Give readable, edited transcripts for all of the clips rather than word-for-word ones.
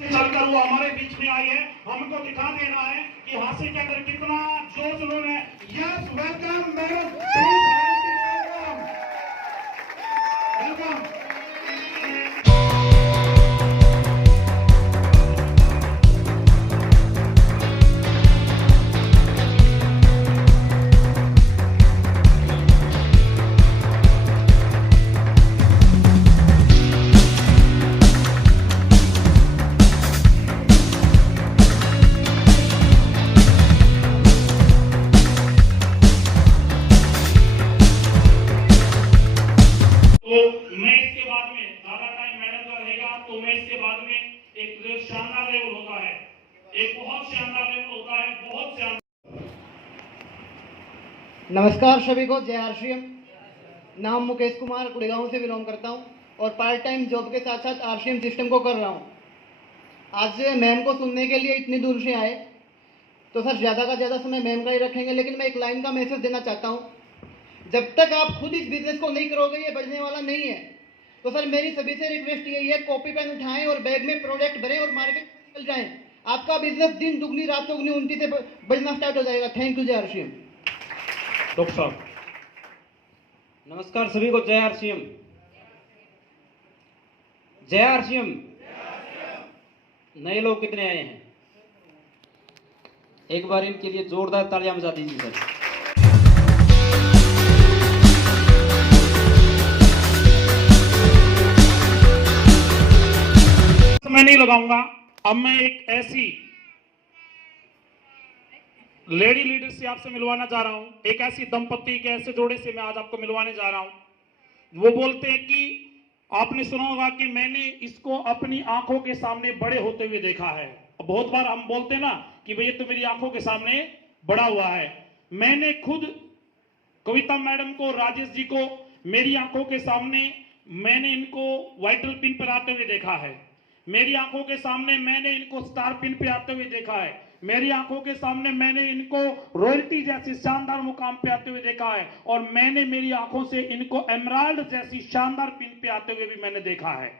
चलकर वो हमारे बीच में आई है, हमको दिखा देना है कि हाथी के अंदर कितना जोश उन्होंने। Yes, welcome madam, welcome. तो मैं इसके बाद में ज्यादा टाइम मैडम का रहेगा, तो मैं इसके बाद में एक शानदार लेवल होता है, एक बहुत शानदार लेवल होता है, बहुत शानदार। नमस्कार सभी को, जय आरसीएम। नाम मुकेश कुमार, गुड़गांव से बिलोंग करता हूं और पार्ट टाइम जॉब के साथ साथ आरसीएम सिस्टम को कर रहा हूं। आज मैम को सुनने के लिए इतनी दूर से आए तो सर ज़्यादा का ज़्यादा समय मैम का ही रखेंगे, लेकिन मैं एक लाइन का मैसेज देना चाहता हूं। जब तक आप खुद इस बिजनेस को नहीं करोगे ये बढ़ने वाला नहीं है। तो सर मेरी सभी से रिक्वेस्ट यही है, कॉपी पेन उठाएं और बैग में प्रोडक्ट भरें और मार्केट में निकल जाएं। आपका बिजनेस दिन दुगनी रात चौगुनी उनती से बढ़ना स्टार्ट हो जाएगा। थैंक यू, जय आरसीएम। डॉक्टर साहब नमस्कार सभी को, जय आरसीएम। जय आरसीएम। नए लोग कितने आए हैं? एक बार इनके लिए जोरदार तालियां बजा दीजिए सर। मैं नहीं लगाऊंगा। अब मैं एक ऐसी लेडी लीडर से आपसे मिलवाना जा रहा हूं, एक ऐसी दंपति के ऐसे जोड़े से मैं आज आपको मिलवाने जा रहा हूं। वो बोलते हैं कि आपने सुना होगा कि मैंने इसको अपनी आंखों के सामने बड़े होते हुए देखा है। बहुत बार हम बोलते हैं ना कि भैया तो मेरी आंखों के सामने बड़ा हुआ है। मैंने खुद कविता मैडम को, राजेश जी को मेरी आंखों के सामने मैंने इनको वाइटल पिन पर आते हुए देखा है। मेरी आंखों के सामने मैंने इनको स्टार पिन पे आते हुए देखा है। मेरी आंखों के सामने मैंने इनको रॉयल्टी जैसी शानदार मुकाम पे आते हुए देखा है। और मैंने मेरी आंखों से इनको एमराल्ड जैसी शानदार पिन पे आते हुए भी मैंने देखा है।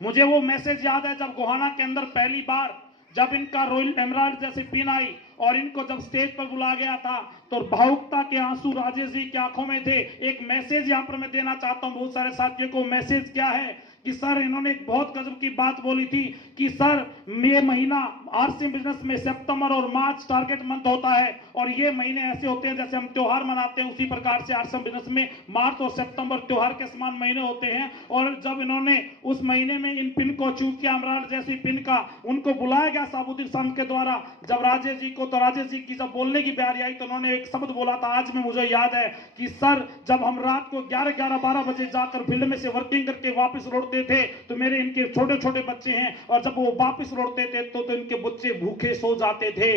मुझे वो मैसेज याद है जब गोहाना के अंदर पहली बार जब इनका रॉयल एमराल्ड जैसी पिन आई और इनको जब स्टेज पर बुलाया गया था तो भावुकता के आंसू राजेश जी की आंखों में थे। एक मैसेज यहां पर मैं देना चाहता हूं बहुत सारे साथियों को। मैसेज क्या है कि सर इन्होंने एक बहुत गजब की बात बोली थी कि सर ये महीना आरसीएम बिजनेस में सितंबर और मार्च टारगेट मंथ होता है और ये महीने ऐसे होते हैं जैसे हम त्योहार मनाते हैं, उसी प्रकार से आरसीएम बिजनेस में मार्च और सितंबर त्योहार के समान महीने होते हैं। और जब इन्होंने उस महीने में इन पिन को अचीव किया, एमराल्ड जैसी पिन का, उनको बुलाया गया साबुद्दीन साहब के द्वारा जब राजेश जी को, तो राजेश जी की जब बोलने की बारी आई तो उन्होंने एक शब्द बोला था, आज में मुझे याद है कि सर जब हम रात को 11-12 बजे जाकर फील्ड में से वर्किंग करके वापस लौटते थे तो मेरे इनके छोटे छोटे बच्चे हैं और जब वो वापस लौटते थे तो इनके बच्चे भूखे सो जाते थे।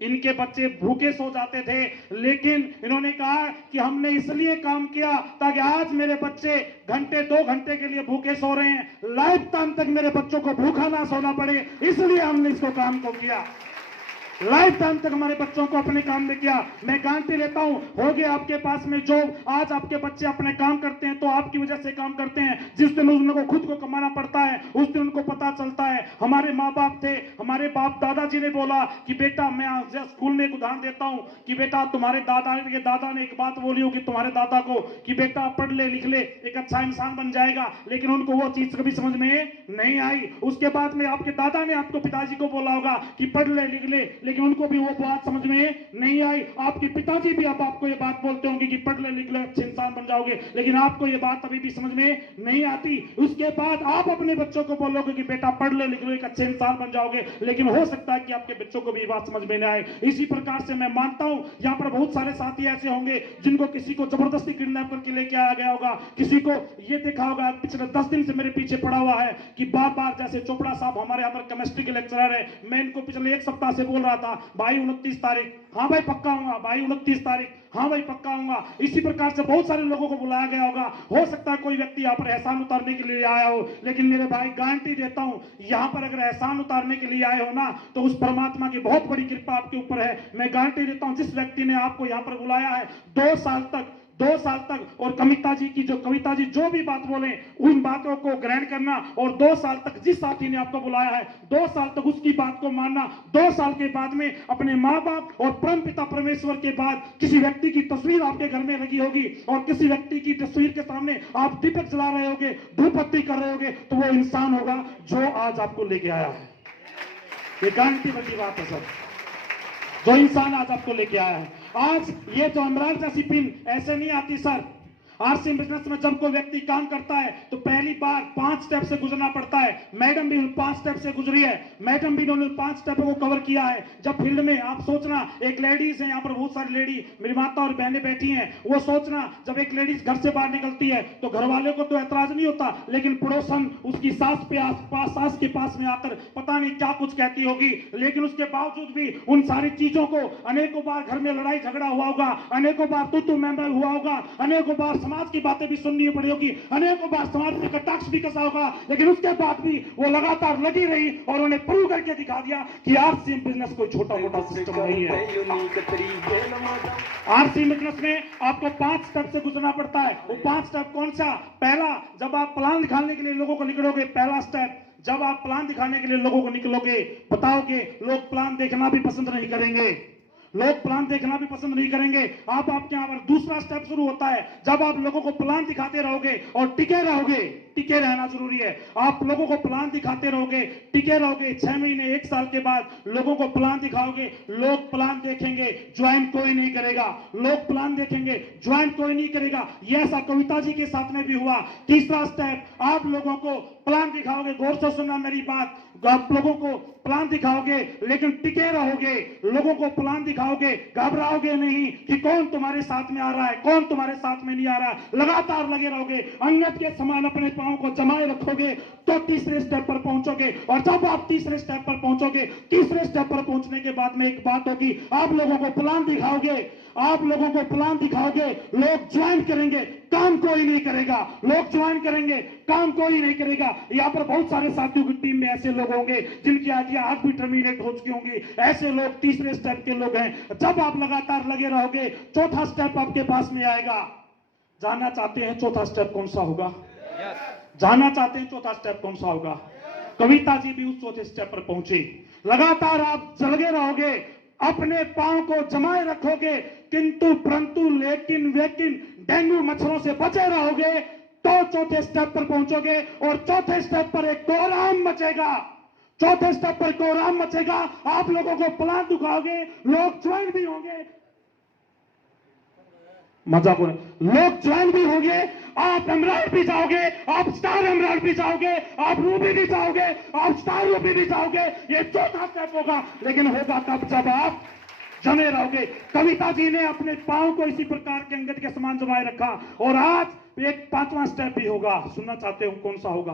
इनके बच्चे भूखे सो जाते थे। लेकिन इन्होंने कहा कि हमने इसलिए काम किया ताकि आज मेरे बच्चे घंटे 2 घंटे के लिए भूखे सो रहे हैं, लाइफ टाइम तक मेरे बच्चों को भूखा ना सोना पड़े, इसलिए हमने इसको काम को किया। लाइफ टाइम तक हमारे बच्चों को अपने काम में किया। मैं गारंटी लेता हूं, हो गया आपके पास में जॉब, आज आपके बच्चे अपने काम करते हैं तो आपकी वजह से काम करते हैं। जिस दिन उनको खुद को कमाना पड़ता है उस दिन उनको पता चलता है। हमारे माँ बाप थे, हमारे बाप दादाजी ने बोला कि बेटा, मैं स्कूल में एक उदाहरण देता हूं कि बेटा तुम्हारे दादा ने एक बात बोली होगी तुम्हारे दादा को कि बेटा पढ़ ले लिख ले, एक अच्छा इंसान बन जाएगा, लेकिन उनको वो चीज कभी समझ में नहीं आई। उसके बाद में आपके दादा ने आपको पिताजी को बोला होगा कि पढ़ ले लिख ले, लेकिन उनको भी वो बात समझ में नहीं आई। आपके पिताजी भी अब आपको ये बात बोलते होंगे कि पढ़ ले लिख ले अच्छे इंसान बन जाओगे, लेकिन आपको ये बात अभी भी समझ में नहीं आती। उसके बाद आप अपने बच्चों को बोलोगे कि बेटा पढ़ ले लिख लो, एक अच्छे इंसान बन जाओगे, लेकिन हो सकता है कि आपके बच्चों को भी ये बात समझ में नहीं आए। इसी प्रकार से मैं मानता हूं यहाँ पर बहुत सारे साथी ऐसे होंगे जिनको किसी को जबरदस्ती किडनैप करके लेके आया गया होगा, किसी को ये देखा होगा पिछले 10 दिन से मेरे पीछे पड़ा हुआ है कि बार बार, जैसे चोपड़ा साहब हमारे यहाँ पर केमिस्ट्री के लेक्चरर है, मैं इनको पिछले 1 सप्ताह से बोल रहा था भाई 29 तारीख, हाँ भाई पक्का आऊंगा, भाई 29 तारीख, हाँ भाई पक्का आऊंगा। इसी प्रकार से बहुत सारे लोगों को बुलाया गया होगा। हो सकता है कोई व्यक्ति यहाँ पर एहसान उतारने के लिए आया हो, लेकिन मेरे भाई गारंटी देता हूं यहाँ पर अगर एहसान उतारने के लिए आए हो ना तो उस परमात्मा की बहुत बड़ी कृपा आपके ऊपर है। मैं गारंटी देता हूं जिस व्यक्ति ने आपको यहाँ पर बुलाया है 2 साल तक 2 साल तक, और कविता जी जो भी बात बोले उन बातों को ग्रहण करना, और 2 साल तक जिस साथी ने आपको बुलाया है 2 साल तक उसकी बात को मानना। 2 साल के बाद में अपने माँ बाप और परम पिता परमेश्वर के बाद किसी व्यक्ति की तस्वीर आपके घर में लगी होगी, और किसी व्यक्ति की तस्वीर के सामने आप दीपक जला रहे होगे, धूप बत्ती कर रहे होगे, तो वो इंसान होगा जो आज आपको लेके आया है। ये गारंटी बड़ी बात है सर, जो इंसान आज आपको लेके आया है। आज ये जो एमराल्ड जैसी पिन ऐसे नहीं आती सर। आरसीएम बिजनेस में जब कोई व्यक्ति काम करता है तो पहली बार 5 स्टेप से गुजरना पड़ता है। मैडम भी 5 स्टेप से गुजरी है, मैडम भी उन्होंने 5 स्टेपों को कवर किया है। जब फील्ड में आप सोचना, एक लेडीज है यहाँ पर, बहुत सारी लेडी मेरी माता और बहनें बैठी हैं, वो सोचना जब एक लेडीज घर से बाहर निकलती है तो घर वाले को तो ऐतराज नहीं होता, लेकिन पड़ोसन उसकी सास के पास में आकर पता नहीं क्या कुछ कहती होगी। लेकिन उसके बावजूद भी उन सारी चीजों को अनेकों बार घर में लड़ाई झगड़ा हुआ होगा, अनेकों बार तू मैं हुआ होगा, अनेकों बार समाज की बातें भी सुननी पड़ी होगी, अनेकों बार समाज में कटाक्ष भी कसा होगा, लेकिन उसके बाद भी वो लगातार लगी रही और उन्हें प्रूव करके दिखा दिया कि आरसीएम बिजनेस कोई छोटा मोटा सिस्टम नहीं है। आरसीएम बिजनेस में आपको 5 स्टेप से गुजरना पड़ता है। वो 5 स्टेप कौन सा? पहला, जब आप प्लान दिखाने के लिए लोगों को निकलोगे, पहला स्टेप, जब आप प्लान दिखाने के लिए लोगों को निकलोगे, बताओगे, लोग प्लान देखना भी पसंद नहीं करेंगे, लोग प्लान देखना भी पसंद नहीं करेंगे। आपके यहाँ पर दूसरा स्टेप शुरू होता है, जब आप लोगों को प्लान दिखाते रहोगे और टिके रहोगे, टिके रहना जरूरी है। आप लोगों को प्लान दिखाते रहोगे, टिके रहोगे, 6 महीने 1 साल के बाद लोगों को प्लान दिखाओगे, लोग प्लान देखेंगे, ज्वाइन कोई नहीं करेगा, लोग प्लान देखेंगे, ज्वाइन कोई नहीं करेगा। ये ऐसा कविता जी के साथ में भी हुआ। तीसरा स्टेप, आप लोगों को प्लान दिखाओगे, गौर से सुनना मेरी बात, आप लोगों को प्लान दिखाओगे लेकिन टिके रहोगे, लोगों को प्लान दिखाओगे, घबराओगे नहीं कि कौन तुम्हारे साथ में आ रहा है, कौन तुम्हारे साथ में नहीं आ रहा है, लगातार लगे रहोगे, अंगद के समान अपने पांव को जमाए रखोगे, तो तीसरे स्टेप पर पहुंचोगे। और जब आप तीसरे स्टेप पर पहुंचोगे, तीसरे स्टेप पर पहुंचने के बाद में एक बात होगी, आप लोगों को प्लान दिखाओगे, आप लोगों को प्लान दिखाओगे, लोग ज्वाइन करेंगे, काम कोई नहीं करेगा, लोग ज्वाइन करेंगे, काम कोई नहीं करेगा। यहाँ पर बहुत सारे साथियों की टीम में ऐसे लोग होंगे जिनकी आइडिया आज भी टर्मिनेट हो चुकी होंगी, ऐसे लोग तीसरे स्टेप के लोग हैं। जब आप लगातार लगे रहोगे, चौथा स्टेप आपके पास में आएगा। जानना चाहते हैं चौथा स्टेप कौन सा होगा? जानना चाहते हैं चौथा स्टेप कौन सा होगा? कविता जी भी उस चौथे स्टेप पर पहुंची। लगातार आप लगे रहोगे, अपने पांव को जमाए रखोगे, किंतु परंतु लेकिन डेंगू मच्छरों से बचे रहोगे, तो चौथे स्टेप पर पहुंचोगे। और चौथे स्टेप पर एक कोहराम मचेगा, चौथे स्टेप पर कोहराम मचेगा। आप लोगों को प्लान दिखाओगे, लोग ज्वाइन भी होंगे, मजाक हो, लोग ज्वाइन भी होंगे, आप एमराल्ड भी जाओगे, आप स्टार एमराल्ड भी जाओगे, आप रूबी भी जाओगे, आप स्टार रूबी भी जाओगे। ये चौथा स्टेप होगा, लेकिन होगा तब जब आप जमे रहोगे। कविता जी ने अपने पांव को इसी प्रकार के अंगद के समान जमाए रखा, और आज एक 5वां स्टेप भी होगा। सुनना चाहते हो कौन सा होगा?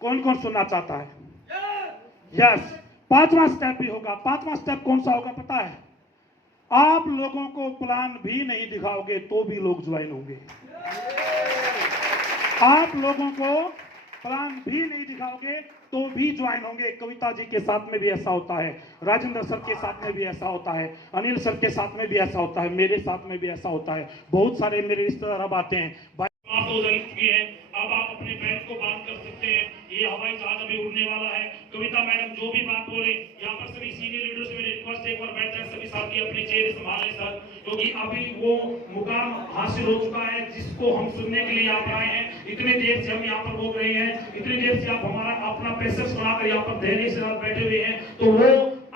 कौन कौन सुनना चाहता है? यस, 5वां स्टेप भी होगा। 5वां स्टेप कौन सा होगा पता है? आप लोगों को प्लान भी नहीं दिखाओगे तो भी लोग ज्वाइन होंगे। आप लोगों को प्लान भी नहीं दिखाओगे तो भी ज्वाइन होंगे। कविता जी के साथ में भी ऐसा होता है, राजेंद्र सर के साथ में भी ऐसा होता है, अनिल सर के साथ में भी ऐसा होता है, मेरे साथ में भी ऐसा होता है। बहुत सारे मेरे रिश्तेदार अब आते हैं, आप तो उधर चुकी है, अब आप अपने बैग को बात कर सकते हैं, ये हवाई जहाज अभी उड़ने वाला है। कविता मैडम जो भी बात बोले, यहाँ पर सभी सीनियर लीडर्स से मेरी रिक्वेस्ट है, एक बार बैठ जाए सभी साथी, अपने चेहरे संभाले सर, क्योंकि अभी वो मुकाम हासिल हो चुका है जिसको हम सुनने के लिए आप आए हैं। इतने देर से हम यहाँ पर बोल रहे हैं, इतनी देर से आप हमारा अपना पेशेंस बनाकर यहाँ पर धैर्य से साथ बैठे हुए हैं, तो वो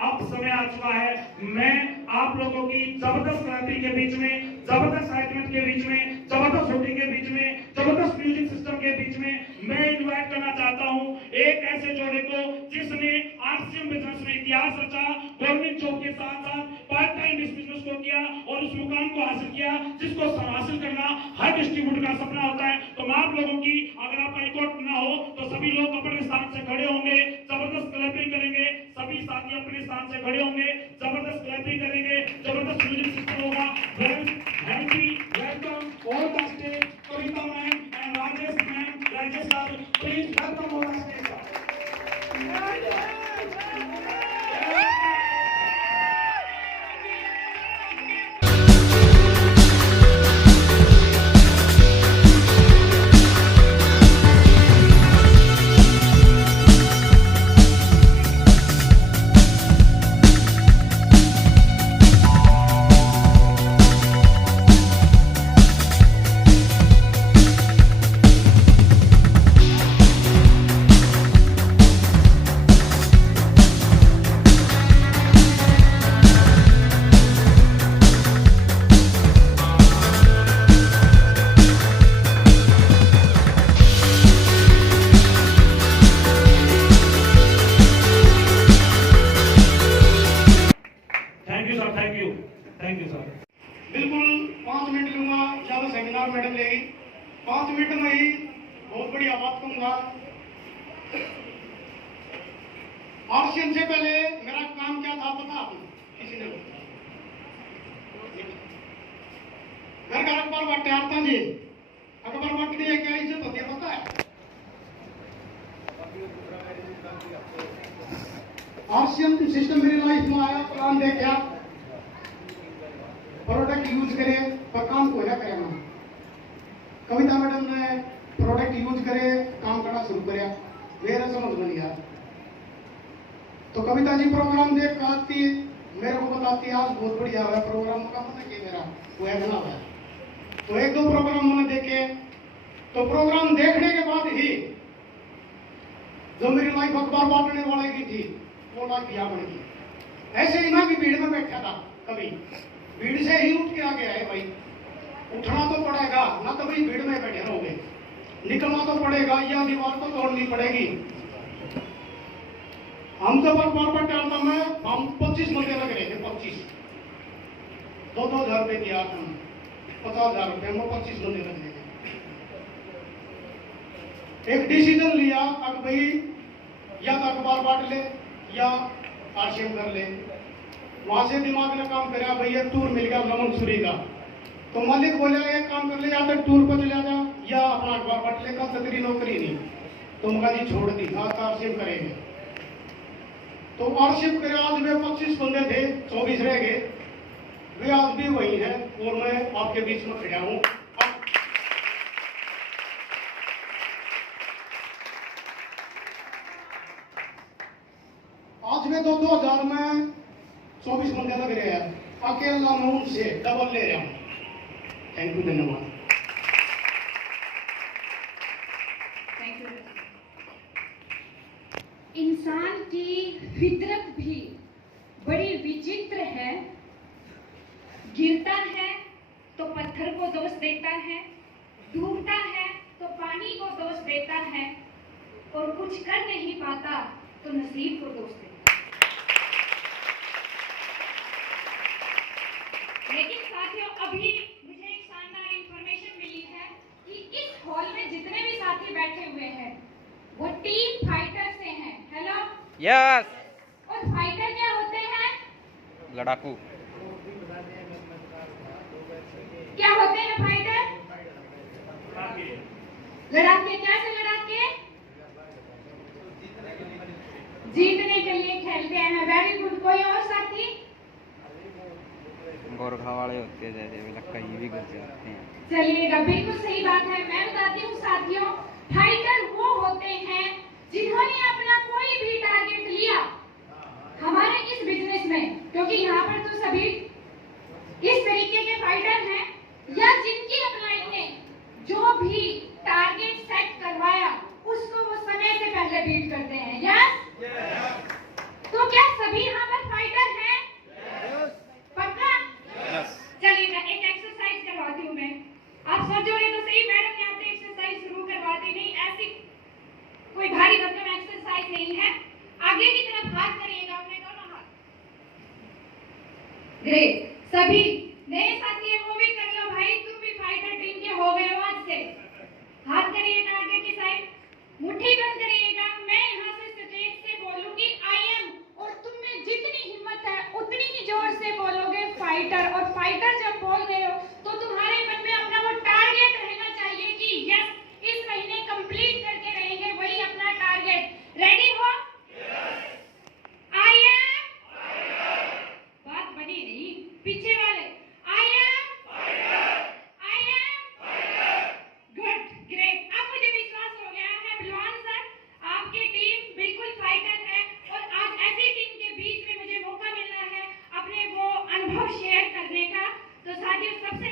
अब समय आ चुका है। मैं आप लोगों की जबरदस्त क्रांति के बीच में, जबरदस्त एक्साइटमेंट के बीच में, जबरदस्त शूटिंग के बीच में, जबरदस्त म्यूजिक सिस्टम के बीच में मैं इनवाइट करना चाहता हूं एक ऐसे जोड़े को जिसने आरसीएम बिजनेस में इतिहास रचा, गवर्नमेंट जॉब के साथ साथ पार्ट टाइम इस बिजनेस को किया और उस मुकाम को हासिल किया जिसको हासिल करना हर डिस्ट्रीब्यूटर का सपना होता है। तो मैं आप लोगों की, अगर आपका रिकॉर्ड ना हो तो सभी लोग अपने स्थान से खड़े होंगे, जबरदस्त क्लैपिंग करेंगे, सभी साथी अपने स्थान से खड़े होंगे, जबरदस्त क्लैपिंग करेंगे, जबरदस्त म्यूजिक सिस्टम होगा। Welcome all the stage, Kavita ma'am and Rajesh ma'am, Rajesh sir, please welcome all the stage. 5 minute में ही बहुत बढ़िया बात कहूंगा। आरसीएम से पहले मेरा काम क्या था पता आपको? किसी ने घर का अखबार बांटते आता जी, अखबार बांटने की क्या इज्जत होती है पता है? आरसीएम सिस्टम मेरी लाइफ में आया, प्लान देखा, प्रोडक्ट यूज करे पर काम को ना करे ना। कविता मैडम ने प्रोडक्ट यूज करे काम करना शुरू कराया, मेरा समझ में नहीं आया। तो कविता जी प्रोग्राम देख कर आती, मेरे को बताती आज बहुत बढ़िया है प्रोग्राम का, पता क्या मेरा वो है बना हुआ है। तो 1-2 प्रोग्राम मैंने देखे, तो प्रोग्राम देखने के बाद ही जो मेरी लाइफ अखबार बांटने वाले की थी वो लाइफ यहाँ बन गई। ऐसे ही मैं भी भीड़ में बैठा था, कभी भीड़ से ही उठ के आ गया है भाई, उठना तो पड़ेगा ना, कभी भीड़ में बैठे रहोगे, निकलना तो पड़ेगा, या दीवार तो तोड़नी पड़ेगी। हम तो बार टालता मैं, हम 25 बंदे लग रहे थे, 25 2-2 हजार रुपए दिया, 50,000 रुपए में 25 बंदे लग रहे थे। एक डिसीजन लिया, अब भाई या तो अखबार बांट ले या आरसीएम कर ले। वहां से दिमाग ने काम करा, भैया टूर मिल गया लमनसुरी का, तो मालिक बोला एक काम कर ले, या तो टूर पर चला जा या अपना अखबार बांट ले, कल तेरी नौकरी नहीं। तो मगा जी छोड़ दी, आज तो आरसीएम करेंगे। तो आरसीएम करे, आज में 25 बंदे थे, 24 रह गए, वे आज भी वही है और मैं आपके बीच में खड़ा हूं। आज में 2-2 हजार में 24 बंदे लग रहे हैं, अकेला मैं उनसे डबल ले रहा हूं। थैंक यू, धन्यवाद। इंसान की फितरत भी बड़ी विचित्र है। गिरता है तो पत्थर को दोष देता है, डूबता है तो पानी को दोष देता है, और कुछ कर नहीं पाता तो नसीब को दोष देता है। लेकिन साथियों, अभी मुझे एक शानदार इंफॉर्मेशन मिली है कि इस हॉल में जितने भी साथी बैठे हुए हैं वो टीम फाइटर से हैं। Hello, yes. और फाइटर क्या होते हैं? लड़ाकू। क्या होते हैं फाइटर? लड़ाके। क्या से लड़ाके? जीतने के लिए खेलते हैं। Very good. कोई और साथी? गोरखा वाले होते हैं, जैसे कहीं भी घुस जाते हैं। चलिएगा, बिल्कुल सही बात है। मैं बताती हूँ साथियों, फाइटर वो होते हैं जिन्होंने अपना कोई भी टारगेट लिया हमारे इस बिजनेस में, क्योंकि यहाँ पर तो सभी इस तरीके के फाइटर हैं, या जिनकी अपलाइन ने जो भी टारगेट सेट करवाया उसको वो समय से पहले बीट करते हैं। यस? तो क्या सभी यहाँ पर फाइटर हैं? पक्का? चलिएगा, एक एक्सरसाइज करवाती हूँ मैं। आप सोचोगे तो सही, मैडम यहाँ पे एक्सरसाइज शुरू करवाती नहीं, ऐसी कोई भारी भरकम एक्सरसाइज नहीं है। आगे की तरफ हाथ करिएगा, अपने दोनों हाथ। ग्रेट। सभी नए साथी हैं वो भी कर लो भाई, तुम भी फाइटर टीम के हो गए हो आज से। हाथ करिएगा आगे की साइड, मुट्ठी बंद करिएगा। मैं यहाँ से स्टेज से बोलूंगी आई एम, और तुम में जितनी हिम्मत है उतनी ही जोर से बोलोगे फाइटर। और फाइटर जब बोल रहे हो तो तुम्हारे मन में अपना वो टारगेट रहना चाहिए कि यस, इस महीने कंप्लीट करके रहेंगे, वही अपना टारगेट। रेडी हो? I am. बात बनी नहीं, पीछे वाले आई एम। Good, great. अब मुझे विश्वास हो गया है बलवान सर, आपकी टीम बिल्कुल फाइटर है, और आज ऐसी टीम के बीच में मुझे मौका मिलना है अपने वो अनुभव शेयर करने का। तो साथियों, सबसे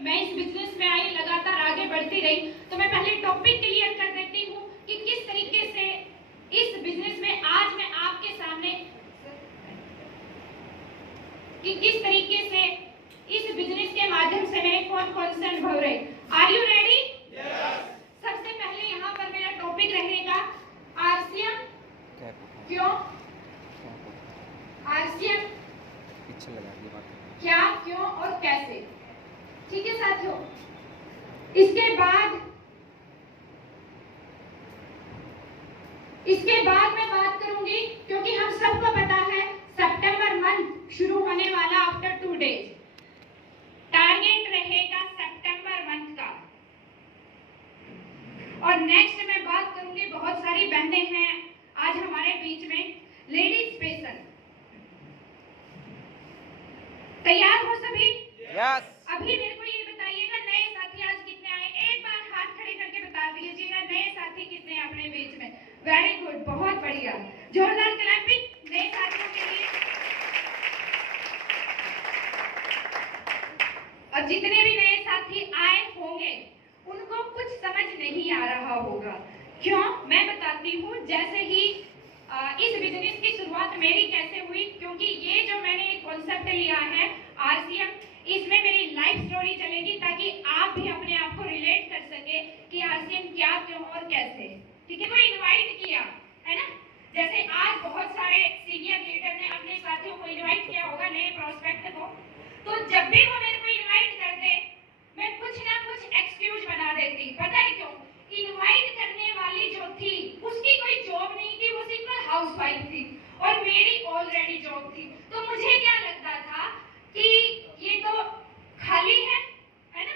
मैं इस बिजनेस में आई, लगातार आगे बढ़ती रही, तो मैं पहले टॉपिक क्लियर कर देती हूँ कि किस तरीके से इस बिजनेस में आज मैं आपके सामने, कि किस तरीके से इस बिजनेस के माध्यम से मेरे कौन कौन से अनुभव रहे। Are you ready? सबसे पहले यहाँ पर मेरा टॉपिक रहेगा आरसीएम क्यों, आरसीएम क्या, क्यों और कैसे। ठीक है साथियों, इसके बाद मैं बात करूंगी, क्योंकि हम सबको पता है सितंबर मंथ शुरू होने वाला आफ्टर 2 डेज, टारगेट रहेगा सितंबर मंथ का। और नेक्स्ट मैं बात करूंगी, बहुत सारी बहनें हैं आज हमारे बीच में, लेडीज स्पेशल। तैयार हो सभी? यस। अभी मेरे को ये बताइएगा नए साथी आज कितने आए, एक बार हाथ खड़े करके बता दीजिएगा नए साथी कितने हैं अपने बीच में। वेरी गुड, बहुत बढ़िया, जोरदार क्लैपिंग नए साथियों के लिए। और जितने भी नए साथी आए होंगे उनको कुछ समझ नहीं आ रहा होगा, क्यों मैं बताती हूँ। जैसे ही इस बिजनेस की शुरुआत मेरी कैसे हुई, क्योंकि ये जो मैंने एक कॉन्सेप्ट लिया है आरसीएम, इसमें मेरी लाइफ स्टोरी चलेगी ताकि आप भी अपने आप को रिलेट कर सके कि आरसीएम क्या, क्यों और कैसे। ठीक है, कोई इनवाइट किया है ना, जैसे आज बहुत सारे सीनियर लीडर ने अपने साथियों को इनवाइट किया होगा, नए प्रोस्पेक्ट को, तो जब भी वो मेरे को इनवाइट करते मैं कुछ ना कुछ एक्सक्यूज बना देती। पता है क्यों? इनवाइट करने वाली जो थी उसकी कोई जॉब नहीं थी, वो सिंपल हाउसवाइफ थी और मेरी ऑलरेडी जॉब थी। तो मुझे क्या लगता था कि ये तो खाली है ना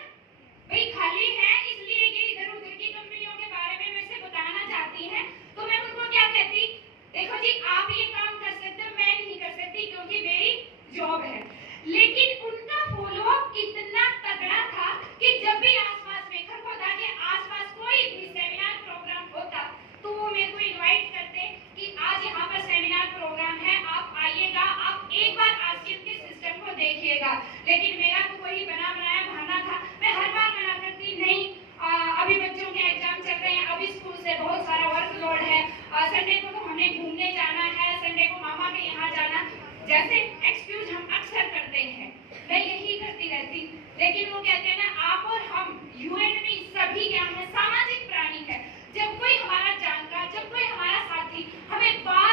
भाई, खाली है, इसलिए ये इधर उधर की कंपनियों के बारे में मेरे से बताना चाहती है। तो मैं उनको क्या कहती, देखो जी आप ये काम कर सकते हो, मैं नहीं कर सकती क्योंकि मेरी जॉब है। लेकिन उनका फॉलोअप इतना तगड़ा था कि जब भी आसपास में खरखोदा के आसपास कोई भी सेमिनार प्रोग्राम होता तो वो मेरे को इनवाइट करते कि आज यहाँ पर सेमिनार प्रोग्राम है, आप आइएगा, आप एक बार आरसीएम के सिस्टम को देखिएगा। लेकिन मेरा तो वही बना बनाया बहाना था, मैं हर बार मना करती, नहीं अभी बच्चों के एग्जाम चल रहे हैं, अभी स्कूल से बहुत सारा वर्कलोड है, संडे को तो हमें घूमने जाना है, संडे को मामा के यहाँ जाना, जैसे एक्सक्यूज हम अक्सर करते हैं, मैं यही करती रहती। लेकिन वो कहते हैं ना, आप और हम यूएन में सभी क्या है, सामाजिक प्राणी है। जब कोई हमारा जानकार, जब कोई हमारा साथी हमें बार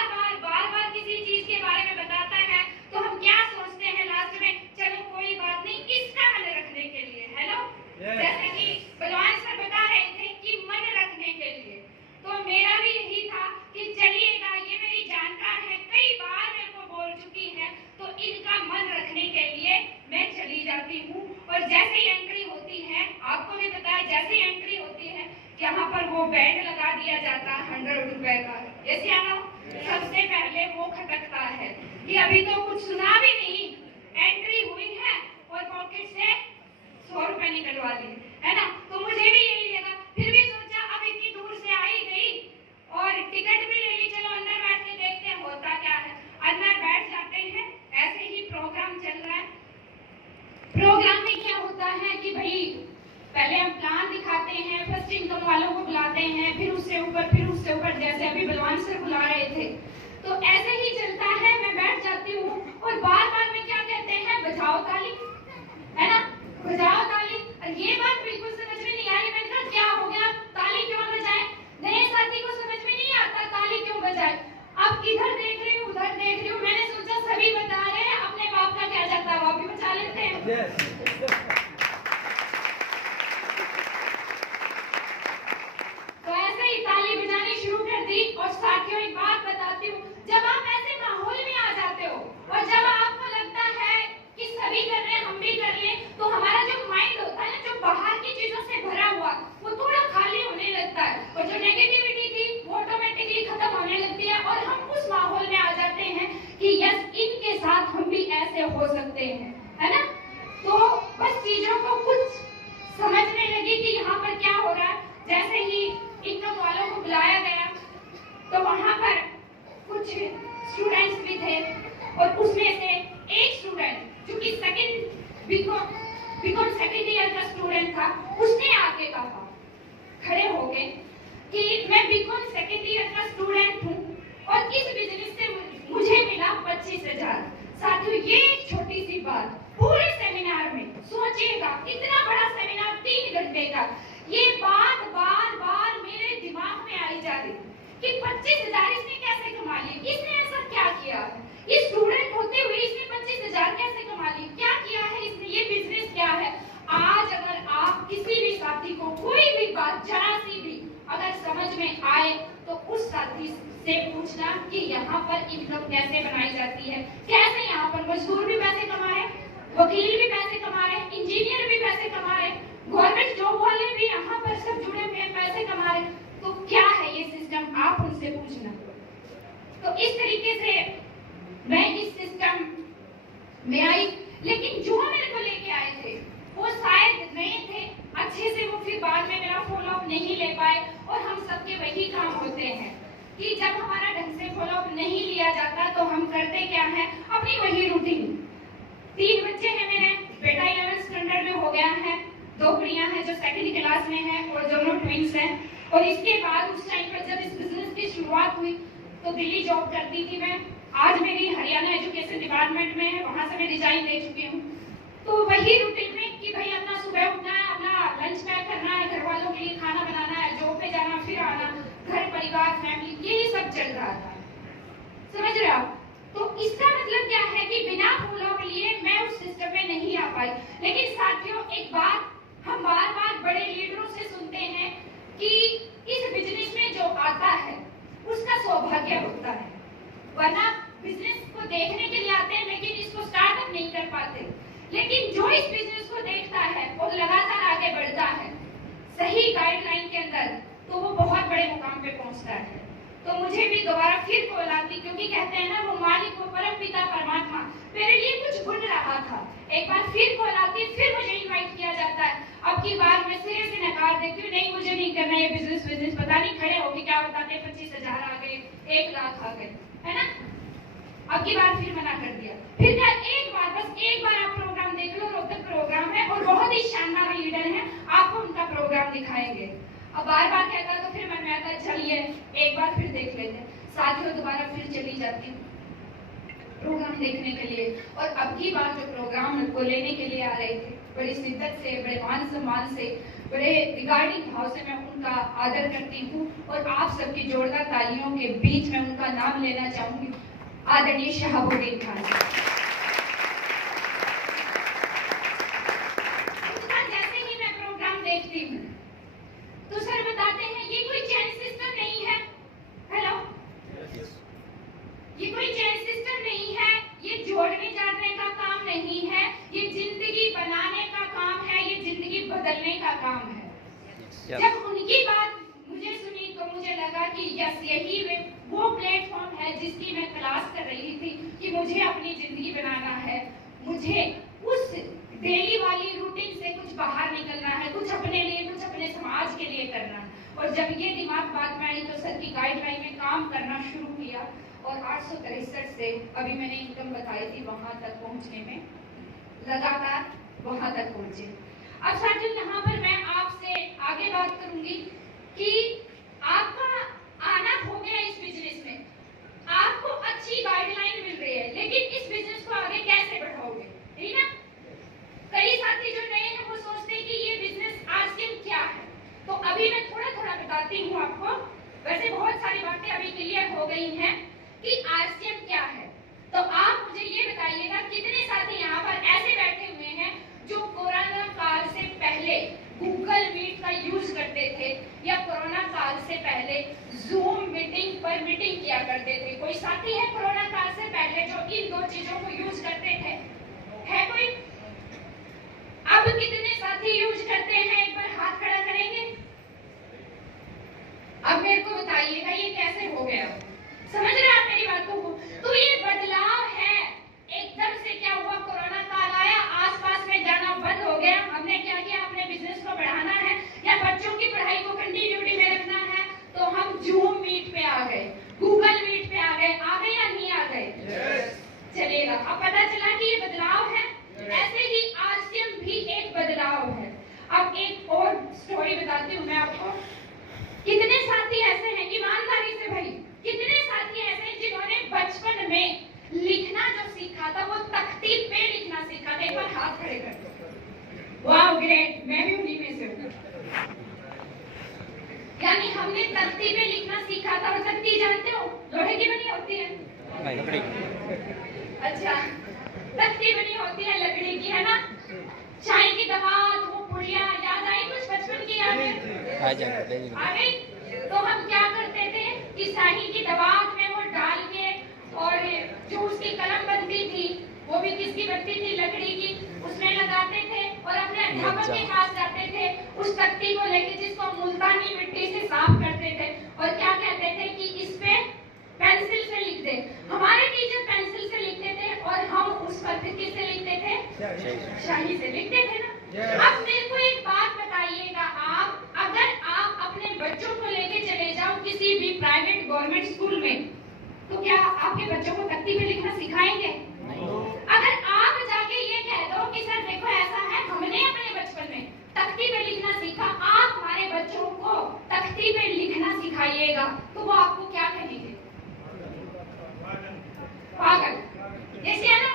बार किसी चीज के बारे में बताता है तो हम क्या सोचते हैं लास्ट में, चलो कोई बात नहीं, इसका मन रखने के लिए, हेलो जैसे कि बलवान सर बता रहे थे कि मन रखने के लिए, तो मेरा भी यही था कि चलिएगा, ये मेरी जानकार है, कई बार मेरे को बोल चुकी है, तो इनका मन रखने के लिए मैं चली जाती हूँ। और जैसे ही एंट्री होती है, आपको भी पता है, जैसे ही एंट्री होती है यहाँ पर वो बैंड लगा दिया जाता है 100 रुपए का, जैसे आना सबसे पहले वो खटकता है कि अभी तो कुछ सुना भी नहीं, एंट्री हुई है और पॉकेट से 100 रुपए निकलवा लिए, है ना। तो मुझे भी यही लगा, फिर भी सोचा अब इतनी दूर से आई गई और टिकट भी ले ली, चलो अंदर बैठ के देखते हैं होता क्या है। अंदर बैठ जाते हैं, ऐसे ही प्रोग्राम चल रहा है। प्रोग्राम में क्या होता है कि भाई पहले हम प्लान दिखाते हैं, फर्स्ट इनकम वालों को बुलाते हैं, फिर उससे ऊपर, जैसे अभी बलवान सर बुला रहे थे, तो ऐसे ही चलता है। मैं बैठ जाती हूँ और बार में क्या कहते हैं, बजाओ ताली, है ना, बजाओ ताली। और ये बात बिल्कुल समझ में नहीं आ रही, मैंने कहा क्या हो गया, ताली क्यों बजाए, नए साथी को समझ में नहीं आता ताली क्यों बजाए। अब इधर देख रही हूँ, उधर देख रही हूँ, मैंने सोचा सभी बता रहे हैं, अपने बाप का क्या जाता है, आप भी बजा लेते हैं। तो ऐसे ही ताली बजानी शुरू कर दी। और साथियों एक बात बताती हूँ, जब आप ऐसे माहौल में आ जाते हो और जब आपको लगता है कि सभी कर रहे हैं हम भी कर ले, तो हमारा जो माइंड होता है ना, जो बाहर की चीजों से भरा हुआ, वो थोड़ा खाली होने लगता है और जो नेगेटिविटी थी वो ऑटोमेटिकली खत्म होने लगती है और हम उस माहौल में आ जाते हैं कि यस, इनके साथ हम भी ऐसे हो सकते हैं, है ना। तो बस चीजों को कुछ समझने लगी कि यहाँ पर क्या हो रहा है। जैसे ही इनकम वालों को बुलाया गया तो वहां पर कुछ स्टूडेंट्स भी थे और उसमें से एक स्टूडेंट जो कि बीकॉम सेकेंड ईयर का स्टूडेंट था, उसने आके कहा खड़े हो गए कि मैं बीकॉम सेकेंड ईयर का स्टूडेंट हूँ और इस बिजनेस से मुझे मिला 25,000। साथियों, ये एक छोटी सी बात पूरे सेमिनार में, सोचिएगा इतना बड़ा सेमिनार 3 घंटे का, ये बात बार बार मेरे दिमाग में आई जा रही कि 25,000 इसने कैसे कमा लिए, इसने ऐसा क्या किया, ये स्टूडेंट होते हुए इसने 25,000 कैसे कमा लिए, क्या किया है इसने, ये बिजनेस क्या है। आज अगर आप किसी भी साथी को कोई भी बात जरा सी भी अगर समझ में आए तो उस साथी से पूछना कि यहाँ पर इनकम कैसे बनाई जाती है, कैसे यहाँ पर मजदूर भी पैसे कमा रहे, वकील भी पैसे कमा रहे, इंजीनियर भी पैसे कमा रहे, गवर्नमेंट जॉब वाले भी यहाँ पर सब जुड़े हुए पैसे कमा रहे, तो क्या है ये सिस्टम, आप उनसे पूछना। तो इस तरीके से मैं इस सिस्टम में आई, लेकिन जो मेरे को लेके आए थे वो शायद नए थे, अच्छे से वो फिर बाद में मेरा फॉलोअप नहीं ले पाए। और हम सबके वही काम होते हैं कि जब हमारा ढंग से फॉलोअप नहीं लिया जाता तो हम करते क्या है, अपनी वही रूटीन। 3 बच्चे हैं मेरे, बेटा 11th स्टैंडर्ड में हो गया है, 2 गुड़ियां हैं जो 2nd क्लास में है और दोनों ट्विंस हैं। और इसके बाद उस टाइम पर जब इस बिजनेस की शुरुआत हुई तो दिल्ली जॉब करती थी मैं, आज मेरी हरियाणा एजुकेशन डिपार्टमेंट में है, वहां से मैं रिजाइन दे चुकी हूँ। तो वही रूटीन में कि भाई अपना सुबह उठना है, अपना लंच पैक करना है, घर वालों के लिए खाना बनाना है, जॉब पे जाना, फिर आना, घर परिवार फैमिली, यही सब चल रहा था, समझ रहे आप। तो इसका मतलब क्या है कि बिना फॉलोअप लिए मैं उस सिस्टम में नहीं आ पाई। लेकिन साथियों, एक बात हम बार बार बड़े लीडरों से सुनते हैं कि इस बिजनेस में जो आता है उसका सौभाग्य होता है, वरना बिजनेस को देखने के लिए आते हैं लेकिन इसको स्टार्टअप नहीं कर पाते। लेकिन जो इस बिजनेस को देखता है और लगातार आगे बढ़ता है सही गाइडलाइन के अंदर, तो वो बहुत बड़े मुकाम पे पहुंचता है। तो मुझे भी दोबारा फिर कॉल आती, क्योंकि कहते हैं ना वो मालिक, वो परम पिता परमात्मा मेरे लिए कुछ बुन रहा था। एक बार फिर कॉल आती, फिर मुझे इनवाइट किया जाता है। अब की बार मैं सिरे से नकार देती हूँ, नहीं मुझे नहीं करना ये बिजनेस, पता नहीं खड़े होके क्या बताते, 25,000 आ गए, 1 लाख आ गए, है ना। अब की बार फिर मना कर दिया। फिर क्या, एक बार, बस एक बार आप प्रोग्राम देख लो, रोहतक प्रोग्राम है और बहुत ही शानदार लीडर है, आपको उनका प्रोग्राम दिखाएंगे। अब बार बार कहता तो फिर मन में आता चलिए एक बार फिर देख लेते हैं। साथियों, दोबारा फिर चली जाती हूँ प्रोग्राम देखने के लिए। और अब की बार जो प्रोग्राम को लेने के लिए आ रहे थे, बड़ी शिद्दत से, बड़े मान सम्मान से, बड़े रिगार्डिंग भाव से मैं उनका आदर करती हूँ और आप सबकी जोरदार तालियों के बीच में उनका नाम लेना चाहूंगी, आदरणीय शहाबुद्दीन खान। जैसे ही मैं प्रोग्राम देखती हूँ तो सर बताते हैं ये कोई चेन सिस्टम नहीं है, हेलो, ये कोई चेन सिस्टम नहीं है, ये जोड़ने जाने का काम नहीं है, ये जिंदगी बनाने का काम है, ये जिंदगी बदलने का काम है। जब उनकी बात मुझे सुनी तो मुझे लगा कि यस, यही वो प्लेटफॉर्म है जिसकी मैं तलाश कर रही थी कि मुझे अपनी जिंदगी बनाना है, मुझे उस डेली वाली रूटीन से कुछ बाहर निकलना है, कुछ अपने लिए, कुछ अपने समाज के लिए करना है। और जब ये दिमाग बात में आई तो सर की गाइडलाइन में काम करना शुरू किया और 863 से अभी मैंने इनकम बताई थी वहां तक पहुंचने में लगातार वहां तक पहुंचे। अब साथियों, यहाँ पर मैं आपसे आगे बात करूंगी कि आपका आना हो गया इस बिजनेस में, आपको अच्छी गाइडलाइन मिल रही है, लेकिन इस बिजनेस को आगे कैसे बढ़ाओगे, ठीक ना। कई साथी जो नए हैं वो सोचते हैं कि ये बिजनेस आरसीएम क्या है, तो अभी मैं थोड़ा थोड़ा बताती हूँ आपको। वैसे बहुत सारी बातें अभी क्लियर हो गई हैं कि आरसीएम क्या है। तो आप मुझे ये बताइएगा कितने साथी यहाँ पर ऐसे बैठे हुए हैं जो कोरोना काल से पहले गूगल मीट का यूज करते थे या कोरोना काल से पहले जूम मीटिंग पर मीटिंग किया करते थे। कोई साथी है कोरोना काल से पहले जो इन 2 चीजों को यूज करते थे, है कोई? अब कितने साथी यूज करते हैं, एक बार हाथ खड़ा करेंगे। अब मेरे को बताइएगा ये कैसे हो गया, समझ रहे हैं आप मेरी बातों को। तो ये बदलाव है, एकदम से क्या हुआ, कोरोना काल आया, आसपास में जाना बंद हो गया। हमने क्या किया, अपने बिजनेस को बढ़ाना है या बच्चों की पढ़ाई को कंटिन्यूटी में रखना है, तो हम जूम मीट पे आ गए, गूगल मीट पे आ गए या नहीं आ गए? चलेगा। अब पता चला कि ये बदलाव है। ऐसे ही आरसीएम भी एक बदलाव है। बताती हूँ मैं आपको, कितने साथी ऐसे हैं, ईमानदारी से भाई, कितने साथी ऐसे हैं जिन्होंने बचपन में लिखना जो सीखा था वो तख्ती पे लिखना सीखा था। एक बार हाथ खड़े कर दो। वाह ग्रेट, मैं भी उन्हीं में से हूँ। यानी हमने तख्ती पे लिखना सीखा था। और तख्ती जानते हो लोहे की बनी होती है? नहीं, लकड़ी। अच्छा, तख्ती बनी होती है लकड़ी की, है ना? चाय की दवात, वो पुड़िया याद आई कुछ बचपन की यादें? आ गई? तो हम क्या करते थे कि शाही की दवात में वो डाल के, और जो उसकी कलम बनती थी वो भी किसकी बनती थी? लकड़ी की। उसमें लगाते थे और अपने अध्यापक के पास जाते थे उस तख्ती को लेके, जिसको मुल्तानी मिट्टी से साफ करते थे, और क्या कहते थे कि इस पे पेंसिल से लिख दे। हमारे टीचर पेंसिल से लिखते थे और हम उस पर किससे लिखते थे? शाही से लिखते थे ना। अब मेरे को एक बात बताइएगा, आप अगर आप अपने बच्चों को लेके चले जाओ किसी भी प्राइवेट गवर्नमेंट स्कूल में, तो क्या आपके बच्चों को तख्ती पे लिखना सिखाएंगे? अगर आप जाके ये कह दो कि सर देखो ऐसा है, हमने अपने बचपन में तख्ती पे लिखना सीखा, आप हमारे बच्चों को तख्ती पे लिखना सिखाइएगा, तो वो आपको क्या कहेंगे? पागल, जैसे है ना,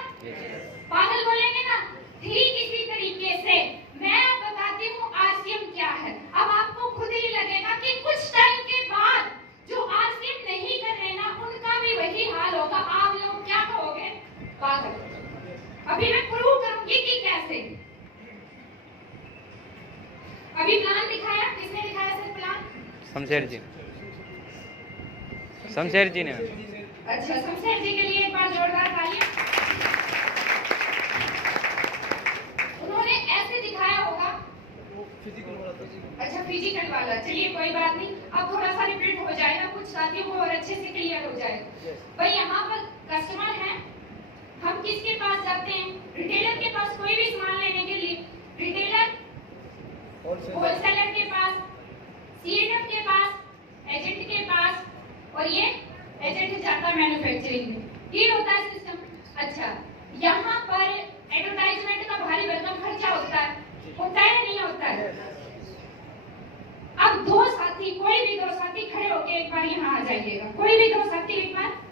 पागल बोलेंगे ना। ठीक इसी तरीके से मैं बताती हूँ आरसीएम क्या है। अब आपको खुद ही लगेगा कि कुछ टाइम के बाद जो आरसीएम नहीं कर रहे ना, उनका भी वही हाल होगा। आप लोग क्या कहोगे? पागल। अभी मैं प्रूव करूंगी कि कैसे। अभी प्लान दिखाया, किसने दिखाया सर प्लान? शमशेर जी, शमशेर जी ने। अच्छा, शमशेर जी के लिए एक बार जोरदार तालियां। उन्होंने ऐसे दिखाया होगा। अच्छा, फिजिकल वाला, चलिए कोई बात नहीं, अब थोड़ा सा रिपीट हो जाएगा, कुछ साथियों को और अच्छे से क्लियर हो जाएगा। भाई यहाँ पर कस्टमर है, हम किसके पास जाते हैं? रिटेलर के पास। कोई भी सामान लेने के लिए रिटेलर, होलसेलर के पास, सीएनएफ के पास, एजेंट के पास, और ये एजेंट जाता है मैन्युफैक्चरिंग में। ये होता है सिस्टम। अच्छा, यहाँ पर एडवर्टाइजमेंट का भारी भरकम खर्चा होता है या नहीं होता है? अब दो साथी, कोई भी दो साथी खड़े होके एक बार यहाँ आ जाइएगा। कोई भी दो साथी एक बार।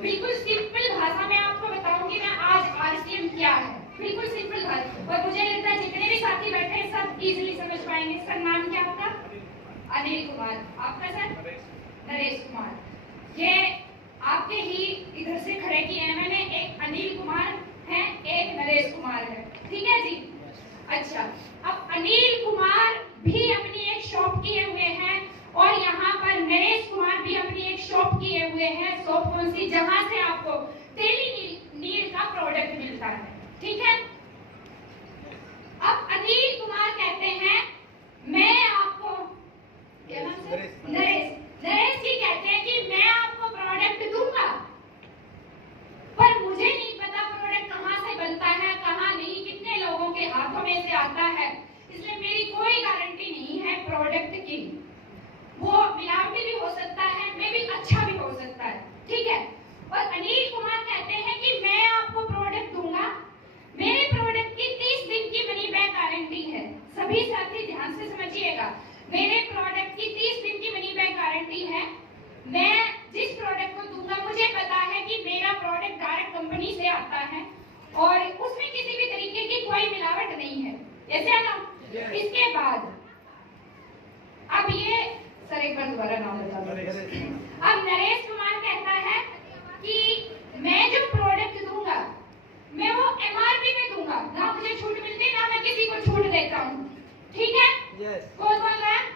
बिल्कुल सिंपल भाषा में आपको बताऊंगी मैं आज आरसीएम क्या है, बिल्कुल सिंपल भाषा। और मुझे लगता है जितने भी साथी बैठे हैं सब इजीली समझ पाएंगे। सर नाम क्या आपका? अनिल कुमार। आपका सर? नरेश कुमार। ये आपके ही इधर से खड़े किए हैं मैंने, एक अनिल कुमार है, एक नरेश कुमार है, ठीक है जी। अच्छा, अब अनिल कुमार भी अपनी एक शॉप किए हुए हैं और यहाँ पर नरेश कुमार भी अपनी एक शॉप किए हुए हैं। शॉप कौन सी? जहां से आपको डेली नीड का प्रोडक्ट मिलता है, ठीक है। अब अनिल कुमार कहते हैं मैं आपको, क्या नाम है? नरेश जी कहते हैं कि मैं आपको प्रोडक्ट दूंगा, पर मुझे नहीं पता प्रोडक्ट कहाँ से बनता है, कहाँ नहीं, कितने लोगों के हाथों में से आता है, इसलिए मेरी कोई गारंटी नहीं है प्रोडक्ट की। वो मिलावटी भी हो सकता है, मे भी अच्छा भी हो सकता है, ठीक है। और अनिल कुमार कहते हैं कि मैं आपको प्रोडक्ट दूंगा, मेरे प्रोडक्ट की 30 दिन की मनी बैक गारंटी है। सभी साथी ध्यान से समझिएगा, मेरे प्रोडक्ट की 30 दिन की मनी बैक गारंटी है। मैं जिस प्रोडक्ट को दूंगा मुझे पता है कि मेरा प्रोडक्ट डायरेक्ट कंपनी से आता है और उसमें किसी भी तरीके की कोई मिलावट नहीं है, ऐसे है ना। इसके बाद अब ये सर एक बार दोबारा नाम बता दो। अब नरेश कुमार कहता है कि मैं जो प्रोडक्ट दूंगा मैं वो एमआरपी पे दूंगा, ना मुझे छूट मिलती ना मैं किसी को छूट देता हूँ, ठीक है। कौन बोल रहा है?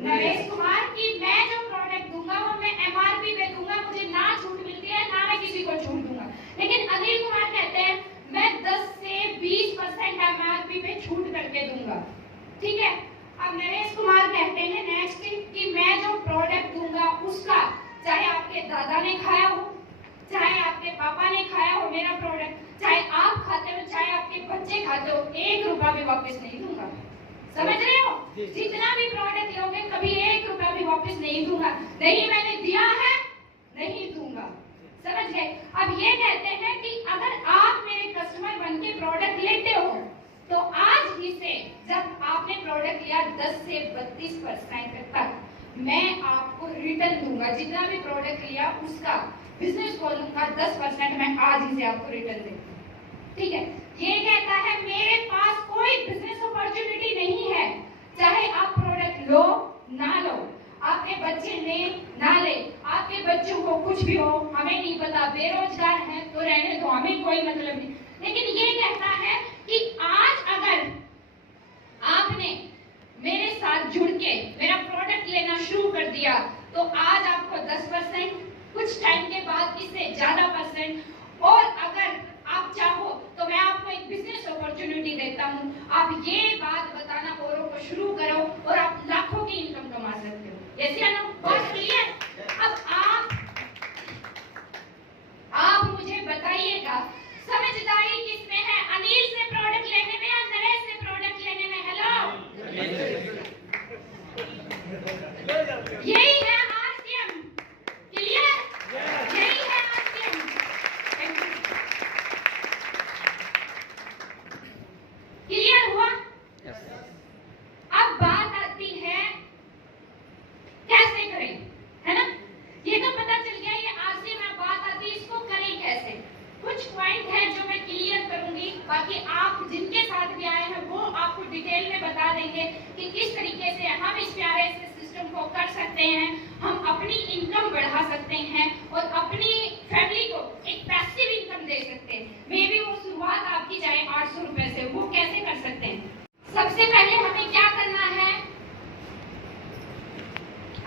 नरेश कुमार कि मैं जो प्रोडक्ट दूंगा वो मैं एमआरपी पे दूंगा, मुझे ना छूट मिलती है ना मैं किसी को छूट दूंगा। लेकिन अनिल कुमार कहते हैं मैं 10 से 20% एमआरपी पे छूट करके दूंगा, ठीक है। अब नरेश कुमार कहते हैं नेक्स्ट कि मैं जो प्रोडक्ट दूंगा उसका चाहे आपके दादा ने खाया हो, चाहे आपके पापा ने खाया हो मेरा प्रोडक्ट, चाहे आप खाते हो चाहे आपके बच्चे खाते हो, 1 रुपया भी वापस नहीं दूंगा। समझ रहे हो? जितना भी प्रोडक्ट लोगे कभी 1 रुपया भी वापस नहीं दूंगा, नहीं मैंने दिया है नहीं दूंगा, समझ गए। अब ये कहते हैं कि अगर आप मेरे कस्टमर बन के प्रोडक्ट 10 से 32% तक मैं आपको रिटर्न दूंगा। जितना भी प्रोडक्ट लिया उसका बिजनेस वॉल्यूम का 10% मैं आज ही से आपको रिटर्न देती हूँ। ठीक है, ये कहता है मेरे पास कोई बिजनेस अपॉर्चुनिटी नहीं है, चाहे आप प्रोडक्ट लो ना लो, आपके बच्चे ले ना ले, आपके बच्चों को कुछ भी हो हमें नहीं पता, बेरोजगार हैं तो रहने दो, हमें कोई मतलब नहीं। लेकिन ये कहता है कि आज अगर आपने मेरे साथ जुड़ के मेरा प्रोडक्ट लेना शुरू कर दिया तो आज आपको 10%, कुछ टाइम के बाद इससे ज्यादा %, और अगर आप चाहो तो मैं आपको एक बिजनेस अपॉर्चुनिटी देता हूँ, आप ये बात बताना औरों को शुरू करो और आप लाखों की इनकम कमा सकते हो। यस या नो? बात क्लियर? अब आप मुझे बताइएगा समझदारी किसमें है, अनिल से प्रोडक्ट लेने में या नरेश से प्रोडक्ट लेने में? हेलो, यही है आरसीएम। क्लियर? यही है आरसीएम। क्लियर हुआ? अब बात आती है कैसे करें, है ना? ये तो पता चल गया ये आरसीएम में बात आती है, इसको करें कैसे। कुछ पॉइंट है जो मैं क्लियर करूंगी, बाकी आप जिनके साथ भी आए हैं वो आपको डिटेल में बता देंगे कि किस तरीके से हम इस प्यारे से सिस्टम को कर सकते हैं, हम अपनी इनकम बढ़ा सकते हैं और अपनी फैमिली को एक पैसिव इनकम दे सकते हैं। मे बी वो शुरुआत आपकी जाए 800 रुपए से, वो कैसे कर सकते हैं? सबसे पहले हमें क्या करना है,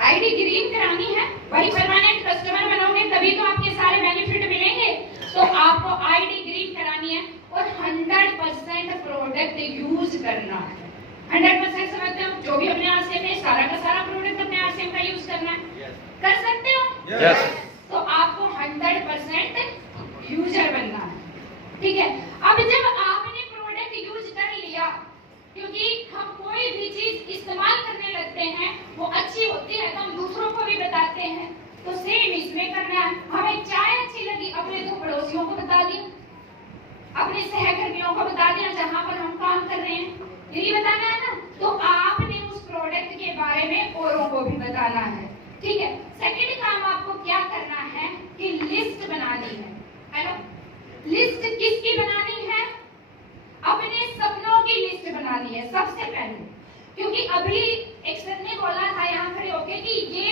आईडी ग्रीन करानी है। भाई परमानेंट कस्टमर बनोगे तभी तो आपके सारे बेनिफिट मिलेंगे, तो आपको आईडी ग्रीन करानी है और 100% प्रोडक्ट यूज करना है। 100% समझते हो? जो भी अपने आरसीएम में सारा का सारा प्रोडक्ट अपने आरसीएम का यूज करना है। कर सकते हो? तो आपको 100% यूजर बनना है। ठीक है, अब जब आपने प्रोडक्ट यूज कर लिया, क्योंकि हम कोई भी चीज इस्तेमाल करने लगते हैं वो अच्छी होती है तो हम दूसरों को भी बताते हैं, तो सेम इसमें करना है। हमें चाय अच्छी लगी, अपने 2 पड़ोसियों को बता दिया, अपने सहकर्मियों को बता दिया जहां पर हम काम कर रहे हैं, यही बताना है ना? तो आपने उस प्रोडक्ट के बारे में औरों को भी बताना है। ठीक है, सेकंड काम आपको क्या करना है कि लिस्ट बनानी है। हेलो, लिस्ट किसकी बनानी है? अपने सपनों की लिस्ट बनानी है सबसे पहले, क्योंकि अभी एक सर ने बोला था यहाँ खड़े होके कि ये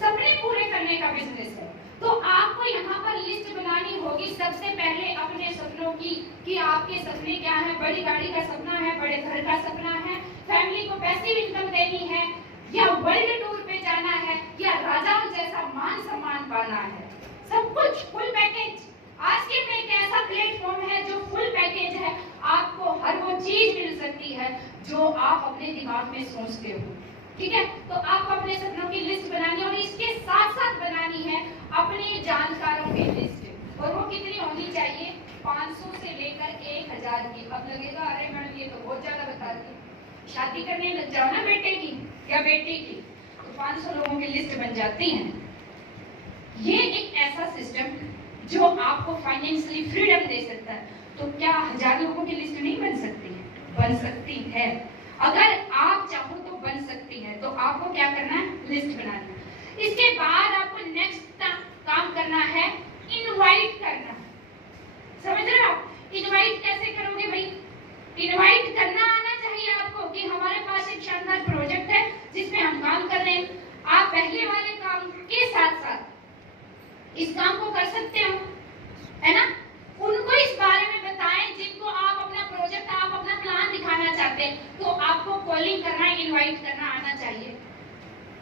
सपने पूरे करने का बिजनेस है, तो आपको यहाँ पर लिस्ट बनानी होगी सबसे पहले अपने सपनों की, कि आपके सपने क्या है। बड़ी गाड़ी का सपना है, बड़े घर का सपना है, फैमिली को पैसिव इनकम देनी है, या वर्ल्ड टूर पे जाना है, या राजाओं जैसा मान सम्मान पाना है, सब कुछ फुल पैकेज। आरसीएम में एक ऐसा प्लेटफॉर्म है जो फुल पैकेज है, आपको हर वो चीज मिल सकती है जो आप अपने दिमाग में सोचते हो। ठीक है, तो आपको अपने सपनों की लिस्ट बनानी है और इसके साथ साथ बनानी है अपने जानकारों की लिस्ट, और वो कितनी होनी चाहिए? 500 से लेकर 1000 की। अब लगेगा अरे मैडम ये तो बहुत ज्यादा बता दी, शादी करने लग जाओ ना बेटे की या बेटी की तो 500 लोगों की लिस्ट बन जाती है। ये एक ऐसा सिस्टम जो आपको फाइनेंशियली फ्रीडम दे सकता है। तो क्या 1000 लोगों की लिस्ट नहीं बन सकती है? बन सकती है, अगर आप चाहो तो बन सकती है। तो आपको क्या करना है? लिस्ट बनानी है। इसके बाद आपको नेक्स्ट काम करना है इनवाइट करना। समझ रहे हो आप? इनवाइट कैसे करोगे भाई? इनवाइट करना आना चाहिए आपको कि हमारे पास एक शानदार प्रोजेक्ट है जिसमें हम काम कर रहे हैं। आप पहले वाले काम के साथ साथ इस काम को कर सकते हो, है ना? उनको इस बारे में बताएं जिनको आप अपना प्रोजेक्ट, आप अपना प्लान दिखाना चाहते हैं, तो आपको कॉलिंग करना, इनवाइट करना आना चाहिए।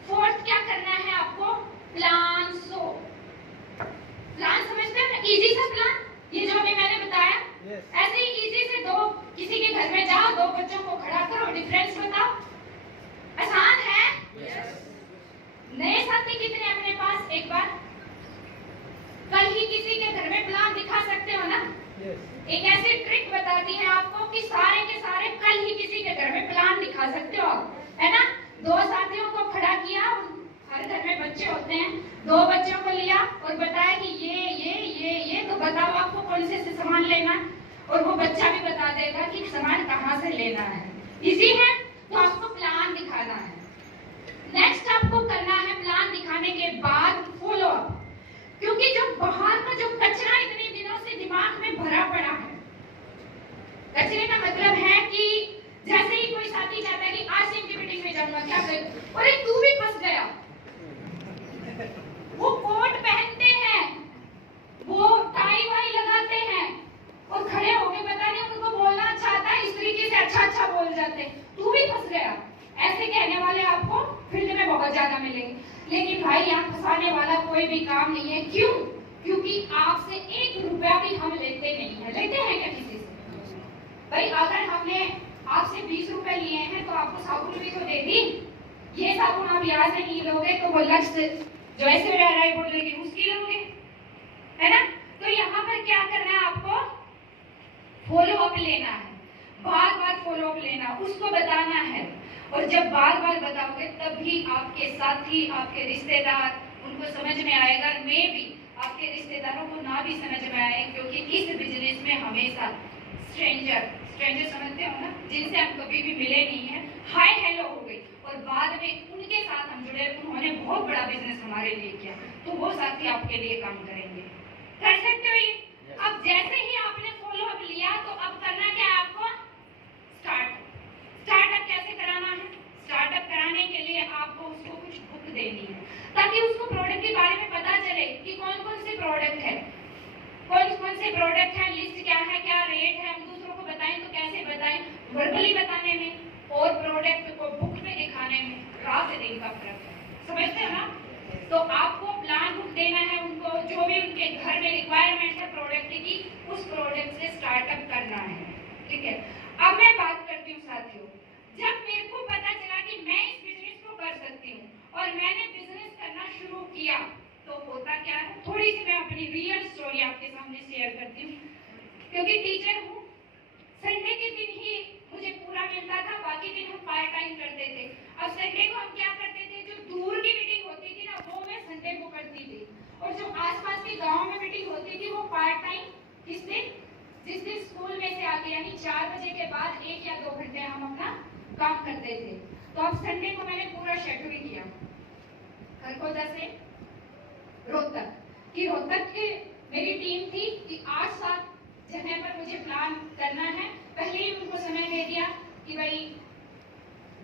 फोर्थ क्या करना है आपको? Plan show. प्लान समझते हो ना? इजी सा प्लान, ये जो अभी मैंने बताया, ऐसे ही इजी से किसी के घर में जाओ, 2 बच्चों को खड़ा करो, डिफरेंस बताओ, आसान है। नए साथी कितने अपने पास? एक बार कल ही किसी के घर में प्लान दिखा सकते हो ना? एक ऐसी ट्रिक बताती है आपको कि सारे के सारे कल ही किसी के घर में प्लान दिखा सकते हो, है ना? 2 साथियों को खड़ा किया, हर घर में बच्चे होते हैं, 2 बच्चों को लिया और बताया कि ये तो बताओ आपको कौन से सामान लेना है, और वो बच्चा भी बता देगा कि सामान कहाँ से लेना है। इजी है? तो आपको प्लान नेक्स्ट आपको करना है प्लान दिखाने के बाद फॉलो अप, क्योंकि जो बाहर का जो कचरा इतने दिनों से दिमाग में भरा पड़ा है, कचरे का मतलब है कि जैसे ही कोई साथी चाहता है कि आज की मीटिंग में जाऊंगा, क्या कर, अरे तू भी फंस गया। वो कोट पहनते हैं, वो टाई वाई लगाते हैं और खड़े होके पता नहीं उनको बोलना अच्छा आता है, इस तरीके से अच्छा बोल जाते हैं, तू भी फंस गया। ऐसे कहने वाले आपको फील्ड में बहुत ज्यादा मिलेंगे, लेकिन भाई यहाँ फंसाने वाला कोई भी काम नहीं है। क्यों? क्योंकि आपसे 1 रुपया भी हम लेते नहीं है। लेते हैं क्या किसी से? भाई अगर हमने आपसे 20 रुपए लिए हैं तो आपको साबुन भी तो दे दी। ये साबुन आप यहाँ से नहीं लोगे तो वो लक्ष्य जो ऐसे रह रहा है बोलेगी उसकी लोगे, है ना? तो यहाँ पर क्या करना है, आपको फॉलो अप लेना है, बार बार फॉलो अप लेना, उसको बताना है। और जब बार बार बताओगे तभी आपके साथी, आपके रिश्तेदार, उनको समझ में आएगा। मैं भी आपके रिश्तेदारों को ना भी समझ में आए, क्योंकि इस बिजनेस में हमेशा स्ट्रेंजर समझते हो ना, जिनसे हम कभी भी मिले नहीं है, हाय हेलो हो गई और बाद में उनके साथ हम जुड़े, उन्होंने बहुत बड़ा बिजनेस हमारे लिए किया, तो वो साथी आपके लिए काम करेंगे। कर सकते हो ये? अब जैसे ही आपने फॉलो अप लिया तो अब करना क्या है आपको? स्टार्टअप कैसे कराना है? स्टार्टअप कराने के लिए आपको उसको कुछ बुक देनी है, ताकि उसको प्रोडक्ट के बारे में पता चले कि कौन कौन से प्रोडक्ट है, लिस्ट क्या है, क्या रेट है, हम दूसरों को बताएं तो कैसे बताएं, वर्बली बताने में और प्रोडक्ट को बुक में दिखाने में रात दिन का फर्क है, समझते हो ना? तो आपको प्लान बुक देना है उनको, जो भी उनके घर में रिक्वायरमेंट है प्रोडक्ट की, उस प्रोडक्ट से स्टार्टअप करना है, ठीक है? अब मैं बात करती हूँ साथियों, जब मेरे को पता चला कि मैं इस बिजनेस को कर सकती हूँ और मैंने बिजनेस करना शुरू किया, तो होता क्या है, थोड़ी सी मैं अपनी रियल स्टोरी आपके सामने शेयर करती हूँ। क्योंकि टीचर हूँ, संडे के दिन ही मुझे पूरा मिलता था, बाकी दिन हम पार्ट टाइम करते थे। अब संडे को हम क्या करते थे, जो दूर की मीटिंग होती थी ना, वो मैं संडे को करती थी, और जो आसपास के गांव में मीटिंग होती थी वो पार्ट टाइम जिस दिन स्कूल में से आके, यानी 4 बजे के बाद 1 या 2 घंटे हम अपना काम करते थे। तो अब संडे को मैंने पूरा शेड्यूल किया, खरखोदा से रोहतक की मेरी टीम थी कि 8-7 जगह पर मुझे प्लान करना है। पहले ही उनको समय दे दिया कि भाई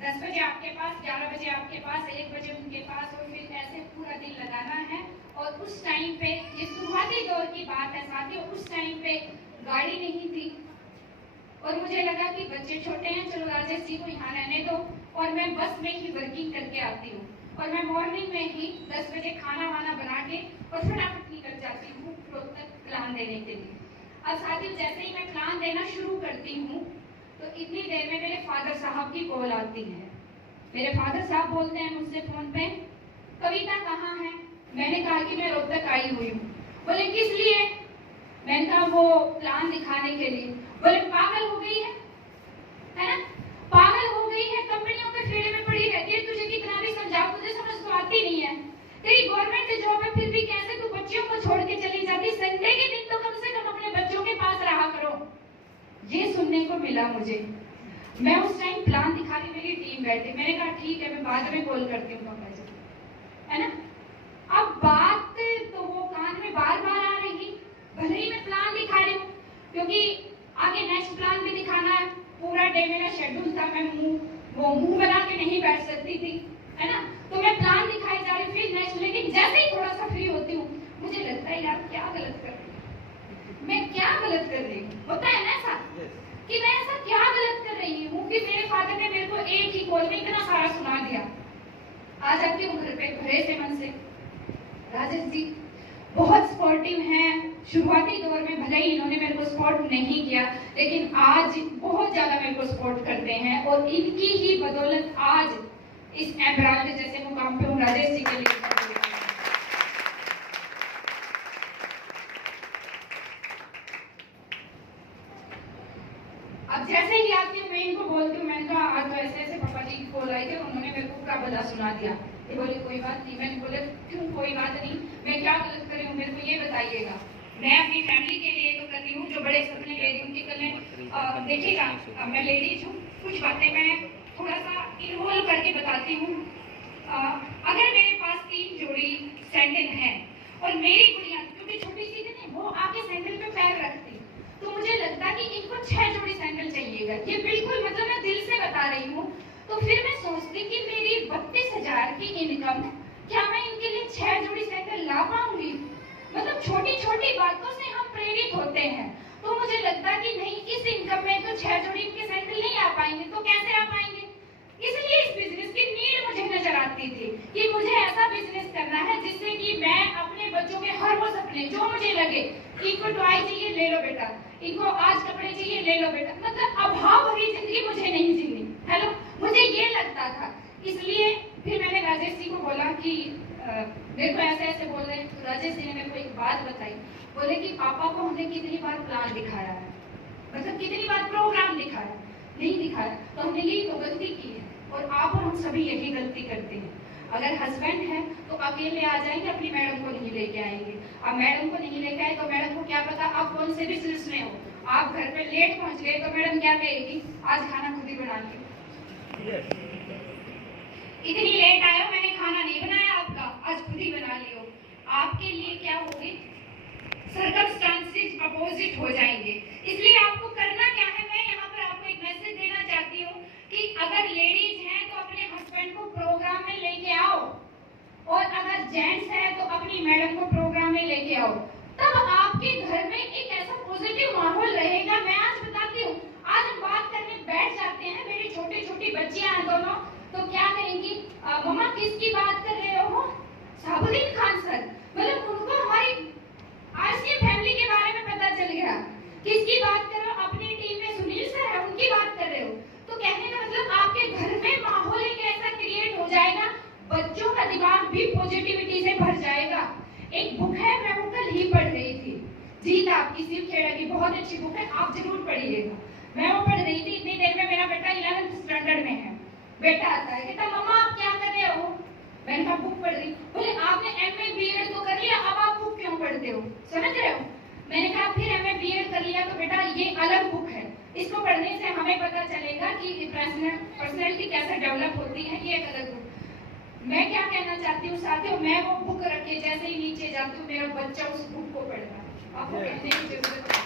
10 बजे आपके पास, 11 बजे आपके पास, 1 बजे उनके पास, और फिर ऐसे पूरा दिन लगाना है। और उस टाइम पे, ये शुरुआती दौर की बात है साथियों, उस टाइम पे गाड़ी नहीं थी और मुझे लगा कि बच्चे छोटे हैं, चलो राजेश जी को यहाँ रहने दो और मैं बस में ही वर्किंग करके आती हूँ, और मैं मॉर्निंग में ही 10 बजे खाना वाना बना के और फटाफट निकल जाती हूँ रोहतक प्लान देने के लिए। अब साथियों, जैसे ही मैं प्लान देना शुरू करती हूँ तो इतनी देर में मेरे फादर साहब की कॉल आती है। मेरे फादर साहब बोलते हैं मुझसे फोन पे, कविता कहाँ है? मैंने कहा कि मैं रोहतक आई हुई हूँ। बोले किस लिए? मैंने कहा वो प्लान दिखाने के लिए। बोले पागल हो गई है ना? पागल हो गई है, कंपनियों के फेरे में पड़ी रहती है, तुझे कितना भी समझाओ तुझे समझ तो आती नहीं है। तेरी गवर्नमेंट जॉब है, फिर भी कैसे तू बच्चियों को छोड़ के चली जाती? संडे के दिन तो कम से कम अपने बच्चों के पास रहा करो। ये सुनने को मिला मुझे। मैं उस टाइम प्लान दिखाने मेरी टीम बैठी, मैंने कहा ठीक है, मैं बाद में कॉल करती हूँ पापा जी, है ना? अब बात तो वो कान में बार बार आ रही, भले ही मैं प्लान दिखा रही हूँ, क्योंकि आगे नेक्स्ट प्लान भी दिखाना है। पूरा डे मेरा शेड्यूल था, मैं मुंह बना के नहीं बैठ सकती थी, है ना? तो मैं प्लान दिखाई जा रही, फिर नेक्स्ट, लेकिन जैसे ही थोड़ा सा फ्री होती हूँ मुझे लगता है यार क्या गलत कर रही हूँ, मैं क्या गलत कर रही हूँ। होता है ना ऐसा कि मैं ऐसा क्या गलत कर रही हूँ कि मेरे फादर ने मेरे को एक ही कॉल में इतना सारा सुना दिया। आ जाती हूँ घर पे भरे से मन से। राजेश जी बहुत सपोर्टिव हैं, शुरुआती दौर में भले ही इन्होंने मेरे को सपोर्ट नहीं किया, लेकिन आज बहुत ज्यादा मेरे को सपोर्ट करते हैं, और इनकी ही बदौलत आज इस एमराल्ड जैसे मुकाम पे हूँ राजेश जी के लिए। अब जैसे ही आती हूँ मैं इनको बोलती हूँ, मैंने कहा आज तो ऐसे ऐसे पापा जी की कॉल आई थी, उन्होंने मेरे को पूरा भला सुना दिया। ये बोले कोई बात नहीं। मैंने बोले क्यों कोई बात नहीं, मैं क्या गलत कर रही हूँ मेरे को ये बताइएगा। मैं अपनी फैमिली के लिए तो कर रही हूँ, जो बड़े सपने ले रही हूँ उनके करने। देखिएगा मैं लेडीज हूँ, कुछ बातें मैं थोड़ा सा इन्वॉल्व करके बताती हूँ। अगर मेरे पास 3 जोड़ी सैंडल हैं और मेरी गुड़िया क्योंकि छोटी सी थी नहीं, वो आके सैंडल पे पैर रखती, तो मुझे लगता कि इनको 6 जोड़ी सैंडल चाहिएगा। ये बिल्कुल मतलब मैं दिल से बता रही हूँ। तो फिर मैं सोचती कि मेरी 32,000 की इनकम, क्या मैं इनके लिए 6 जोड़ी सैंडल ला पाऊंगी? मतलब छोटी छोटी बातों से हम प्रेरित होते हैं। तो मुझे लगता कि नहीं, इस इनकम में तो 6 जोड़ी इनके सैंडल नहीं आ पाएंगे, तो कैसे आ पाएंगे? इसलिए इस बिजनेस की नीड मुझे नजर आती थी कि मुझे ऐसा बिजनेस करना है जिससे कि मैं अपने बच्चों के हर वो सपने जो मुझे लगे, इनको टॉय चाहिए ले लो बेटा, इनको आज कपड़े चाहिए ले लो बेटा, मतलब अभाव भरी जिंदगी मुझे नहीं जीनी। हेलो, मुझे ये लगता था। इसलिए फिर मैंने राजेश जी को बोला कि मेरे को ऐसे ऐसे बोल रहे हैं। तो राजेश जी ने मेरे को एक बात बताई, बोले कि पापा को हमने कितनी बार प्लान दिखाया है, मतलब कितनी बार प्रोग्राम दिखाया, नहीं दिखाया, तो हमने यही तो गलती की है और आप और हम सभी यही गलती करते हैं। अगर हस्बैंड है तो अकेले आ जाएंगे, अपनी मैडम को नहीं लेके आएंगे। अब मैडम को नहीं लेके आए तो मैडम को क्या पता आप कौन से बिजनेस में हो, आप घर पे लेट पहुंच गए तो मैडम क्या कहेगी, आज खाना खुद ही बना लियो। इतनी लेट आए हो, मैंने खाना नहीं बनाया आपका, आज खुद ही बना लियो। आपके लिए क्या होगी, सर्कमस्टांसेस अपोजिट हो जाएंगे। इसलिए आपको करना क्या है, मैं यहाँ पर आपको एक मैसेज देना चाहती हूँ कि अगर लेडीज हैं तो अपने हस्बैंड को प्रोग्राम में लेके आओ, और अगर जेंट्स है तो अपनी मैडम को प्रोग्राम में लेके आओ, तब आपके घर में एक ऐसा पॉजिटिव माहौल रहेगा। मैं आज बताती हूँ, आज हम बात करने बैठ जाते हैं, मेरी छोटी छोटी बच्चियां हैं दोनों, तो क्या कहेंगी, मम्मा किसकी बात कर रहे हो? साबुद्दीन खान सर। मतलब उनको हमारी आज की फैमिली के बारे में पता चल गया। किसकी बात कर रहे हो? अपनी टीम में सुनील सर है, उनकी बात कर रहे हो। तो कहने का मतलब आपके घर में माहौल एक ऐसा क्रिएट हो जाएगा, बच्चों का दिमाग भी पॉजिटिविटी से भर जाएगा। एक बुक है, मैं वो कल ही पढ़ रही थी, जीत आपकी शिव खेड़ा की, बहुत अच्छी बुक है, आप जरूर पढ़िएगा। मैं वो पढ़ रही थी, इतनी देर में मेरा बेटा 11th स्टैंडर्ड में है। बेटा आता है, कहता मम्मा आप क्या कर रहे हो? मैंने कहा बुक पढ़ रही। बोले आपने MA BEd तो कर लिया, अब आप बुक क्यों पढ़ते हो? समझ रहे हो? मैंने कहा फिर MA BEd कर लिया तो बेटा ये अलग बुक है, इसको पढ़ने से हमें पता चलेगा कि पर्सनैलिटी कैसे डेवलप होती है, ये एक अलग बुक। मैं क्या कहना चाहती हूँ साथियों, मैं वो बुक रख के जैसे ही नीचे जाती हूँ, मेरा बच्चा उस बुक को पढ़ता है। आपको कहने की जरूरत है।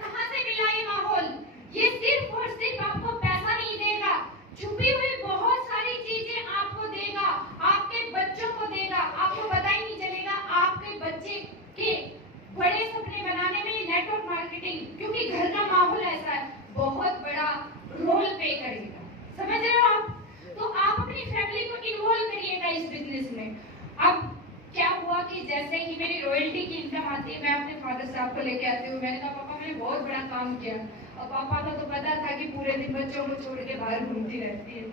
कहाँ से मिला ये माहौल? ये सिर्फ और सिर्फ आपको पैसा नहीं देगा, छुपी हुई बहुत सारी चीजें आपको देगा, आपके बच्चों को देगा। आपको पता ही नहीं चलेगा आपके बच्चे के बड़े सपने बनाने में नेटवर्क मार्केटिंग, क्योंकि घर का माहौल ऐसा है, बहुत बड़ा रोल प्ले करेगा। समझ रहे हो आप? तो आप अपनी फैमिली को इन्वॉल्व करिएगा इस बिजनेस में। अब क्या हुआ कि जैसे ही मेरी रॉयल्टी की इनकम आती है, मैं अपने फादर साहब को लेके आती हूँ। मैंने कहा पापा मैंने बहुत बड़ा काम किया। और पापा को तो पता था कि पूरे दिन बच्चों को छोड़ के बाहर घूमती रहती है।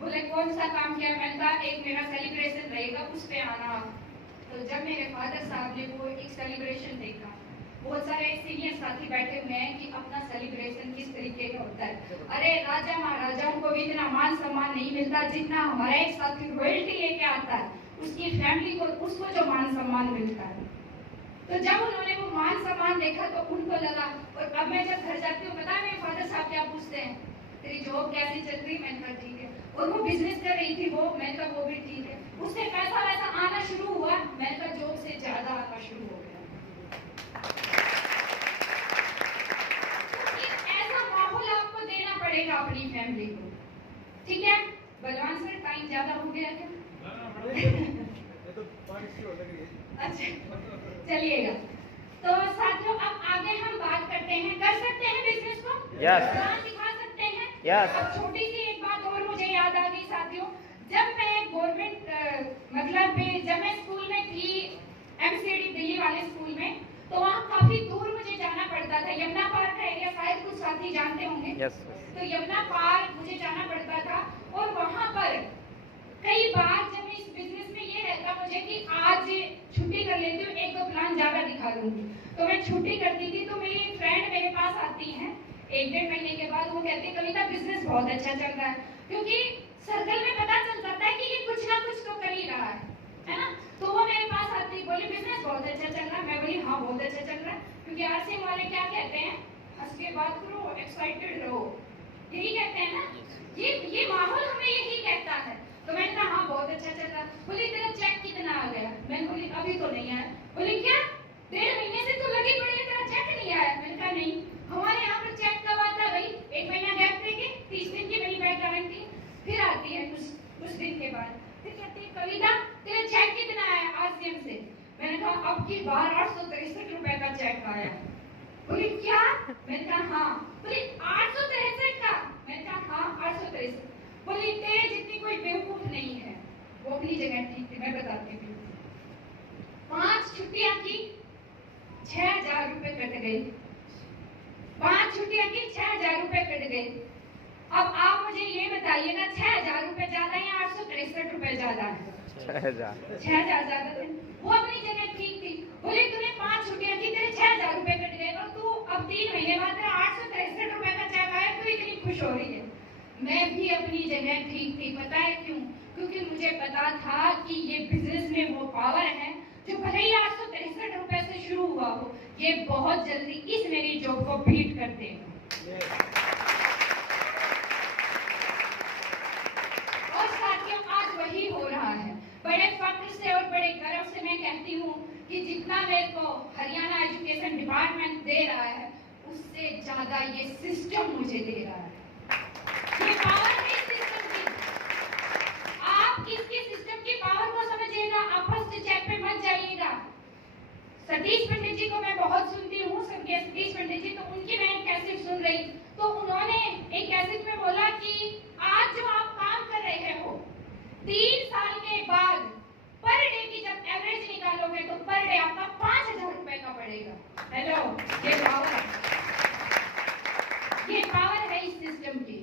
बोले कौन सा काम किया? मैंने कहा एक मेरा सेलिब्रेशन रहेगा, उस पे आना। तो जब मेरे फादर साहब ने वो एक सेलिब्रेशन देखा, बहुत सारे सीनियर साथी बैठे हुए हैं कि अपना सेलिब्रेशन किस तरीके का होता है। अरे राजा महाराजाओं को भी इतना मान सम्मान नहीं मिलता जितना हमारा एक साथी रॉयल्टी लेके आता है, उसकी फैमिली को, उसको जो मान सम्मान मिलता है। तो जब उन्होंने वो मान सम्मान देखा तो उनको लगा। और अब मैं जब घर जाती हूँ, पता है मेरे फादर साहब क्या पूछते हैं, तेरी जॉब कैसी चल रही? मैंने कहा ठीक है। और वो बिजनेस कर रही थी वो, मैंने कहा वो भी ठीक है। उससे पैसा वैसा आना शुरू हुआ, मैंने कहा जॉब से ज्यादा आना शुरू हो गया। ऐसा माहौल आपको देना पड़ेगा अपनी फैमिली को, ठीक है? बलवान सर टाइम ज्यादा हो गया क्या? अच्छा चलिएगा। तो साथियों अब आगे हम बात करते हैं, कर सकते हैं बिजनेस को, प्लान दिखा सकते हैं। अब छोटी सी एक बात और मुझे याद आ गई साथियों, जब मैं गवर्नमेंट मतलब जब मैं स्कूल में थी, MCD दिल्ली वाले स्कूल में, तो वहाँ काफी दूर मुझे जाना पड़ता था। यमुना पार्क का एरिया शायद कुछ साथी जानते होंगे। तो यमुना पार्क मुझे जाना पड़ता था, और वहाँ पर कई बार जब मैं इस बिजनेस में ये रहता मुझे कि आज छुट्टी कर लेती हूँ, 1-2 प्लान ज्यादा दिखा दूंगी। तो मैं छुट्टी करती थी, तो मेरी एक फ्रेंड मेरे पास आती है 1-1.5 महीने के बाद, वो कहती है कविता बिजनेस बहुत अच्छा चल रहा है, क्योंकि सर्कल में पता चल जाता है कि ये कुछ ना कुछ तो कर ही रहा है ना? तो वो मेरे पास आती, बोली बिजनेस बहुत अच्छा चल रहा है। मैं बोली हाँ बहुत अच्छा चल रहा है, क्योंकि RCM वाले क्या कहते हैं, हंस के बात करो, एक्साइटेड रहो। यही कहते हैं ना, ये माहौल हमें यही कहता है। तो मैंने कहा हाँ बहुत अच्छा चल रहा। बोली तेरा चेक कितना आ गया? मैंने बोली अभी तो नहीं आया। बोली क्या 1.5 महीने से तो लगी पड़ी है, तेरा चेक नहीं आया? मैंने कहा नहीं, हमारे यहाँ पर चेक कब आता है भाई? 1 महीना गैप देके 30 दिन की मेरी बैंक गारंटी फिर आती है कुछ दिन के बाद। फिर कहती है कविता तेरा चेक कितना आया आरसीएम से? मैंने कहा अब की बार 863 रुपए का चेक आया। बोली क्या? मैंने कहा हाँ। बोली 863 का? मैंने कहा हाँ 863। बोली तेरे जितनी कोई बेवकूफ नहीं है। वो अपनी जगह ठीक थी, मैं बताती हूँ। 5 छुट्टियां की 6000 रुपए कट गई। 5 छुट्टियां की 6000 रुपए कट गई। अब आप मुझे ये बताइएगा 6000 रुपए ज्यादा है या 863 रुपए ज्यादा है? 6000 ज्यादा थे। वो अपनी जगह ठीक थी। बोले तूने 5 छुट्टियां की, तेरे 6000 रुपए कट गए और तू अब 3 महीने बाद तेरा 863 रुपए का चेक आया, तू इतनी खुश हो रही है। मैं भी अपनी जगह ठीक थी। पता है क्यों? क्योंकि मुझे पता था कि ये बिजनेस में वो पावर है जो भले ही 863 रुपए से शुरू हुआ हो, ये बहुत जल्दी इस मेरी जॉब को बीट कर देगा। और साथियों आज वही हो रहा है। बड़े फख्र से और बड़े गर्व से मैं कहती हूँ कि जितना मेरे को हरियाणा एजुकेशन डिपार्टमेंट दे रहा है, उससे ज्यादा ये सिस्टम मुझे दे रहा है। ये पावर है इस सिस्टम की। आप किसकी सिस्टम की पावर को समझिएगा, आप फर्स्ट चेक पे मत जाइएगा। सतीश पंडित जी को मैं बहुत सुनती हूँ, सबके सतीश पंडित जी, तो उनकी मैं एक कैसेट सुन रही, तो उन्होंने एक कैसेट में बोला कि आज जो आप काम कर रहे हो 3 साल के बाद पर डे की जब एवरेज निकालोगे तो पर डे आपका 5000 रुपए का पड़ेगा। हेलो, ये पावर है इस सिस्टम की।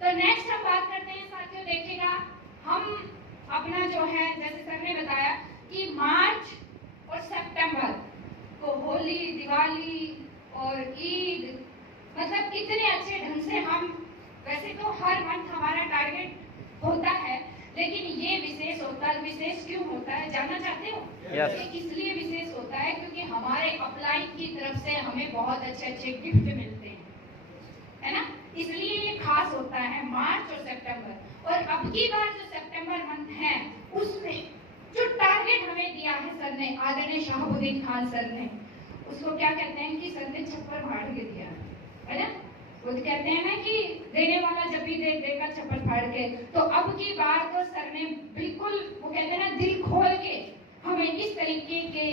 तो नेक्स्ट हम बात करते हैं साथियों, देखिएगा हम अपना जो है जैसे सर ने बताया कि मार्च और सितंबर को होली, दिवाली और ईद, मतलब कितने अच्छे ढंग से हम, वैसे तो हर मंथ हमारा टारगेट होता है, लेकिन ये विशेष होता है। विशेष क्यों होता है जानना चाहते हो? Yes. ये इसलिए विशेष होता है क्योंकि हमारे अपलाइन की तरफ से हमें बहुत अच्छे अच्छे गिफ्ट मिलते हैं, है ना? इसलिए ये खास होता है मार्च और सितंबर। और अब की बार जो सितंबर मंथ है उसमें जो टारगेट हमें दिया है सर ने, आदरणीय शहाबुद्दीन खान सर ने, उसको क्या कहते हैं कि सर ने छप्पर फाड़ के दिया है ना? वो तो कहते हैं ना कि देने वाला जब भी देगा छप्पर फाड़ के। तो अब की बार तो सर ने बिल्कुल, वो कहते हैं ना, दिल खोल के हमें इस तरीके के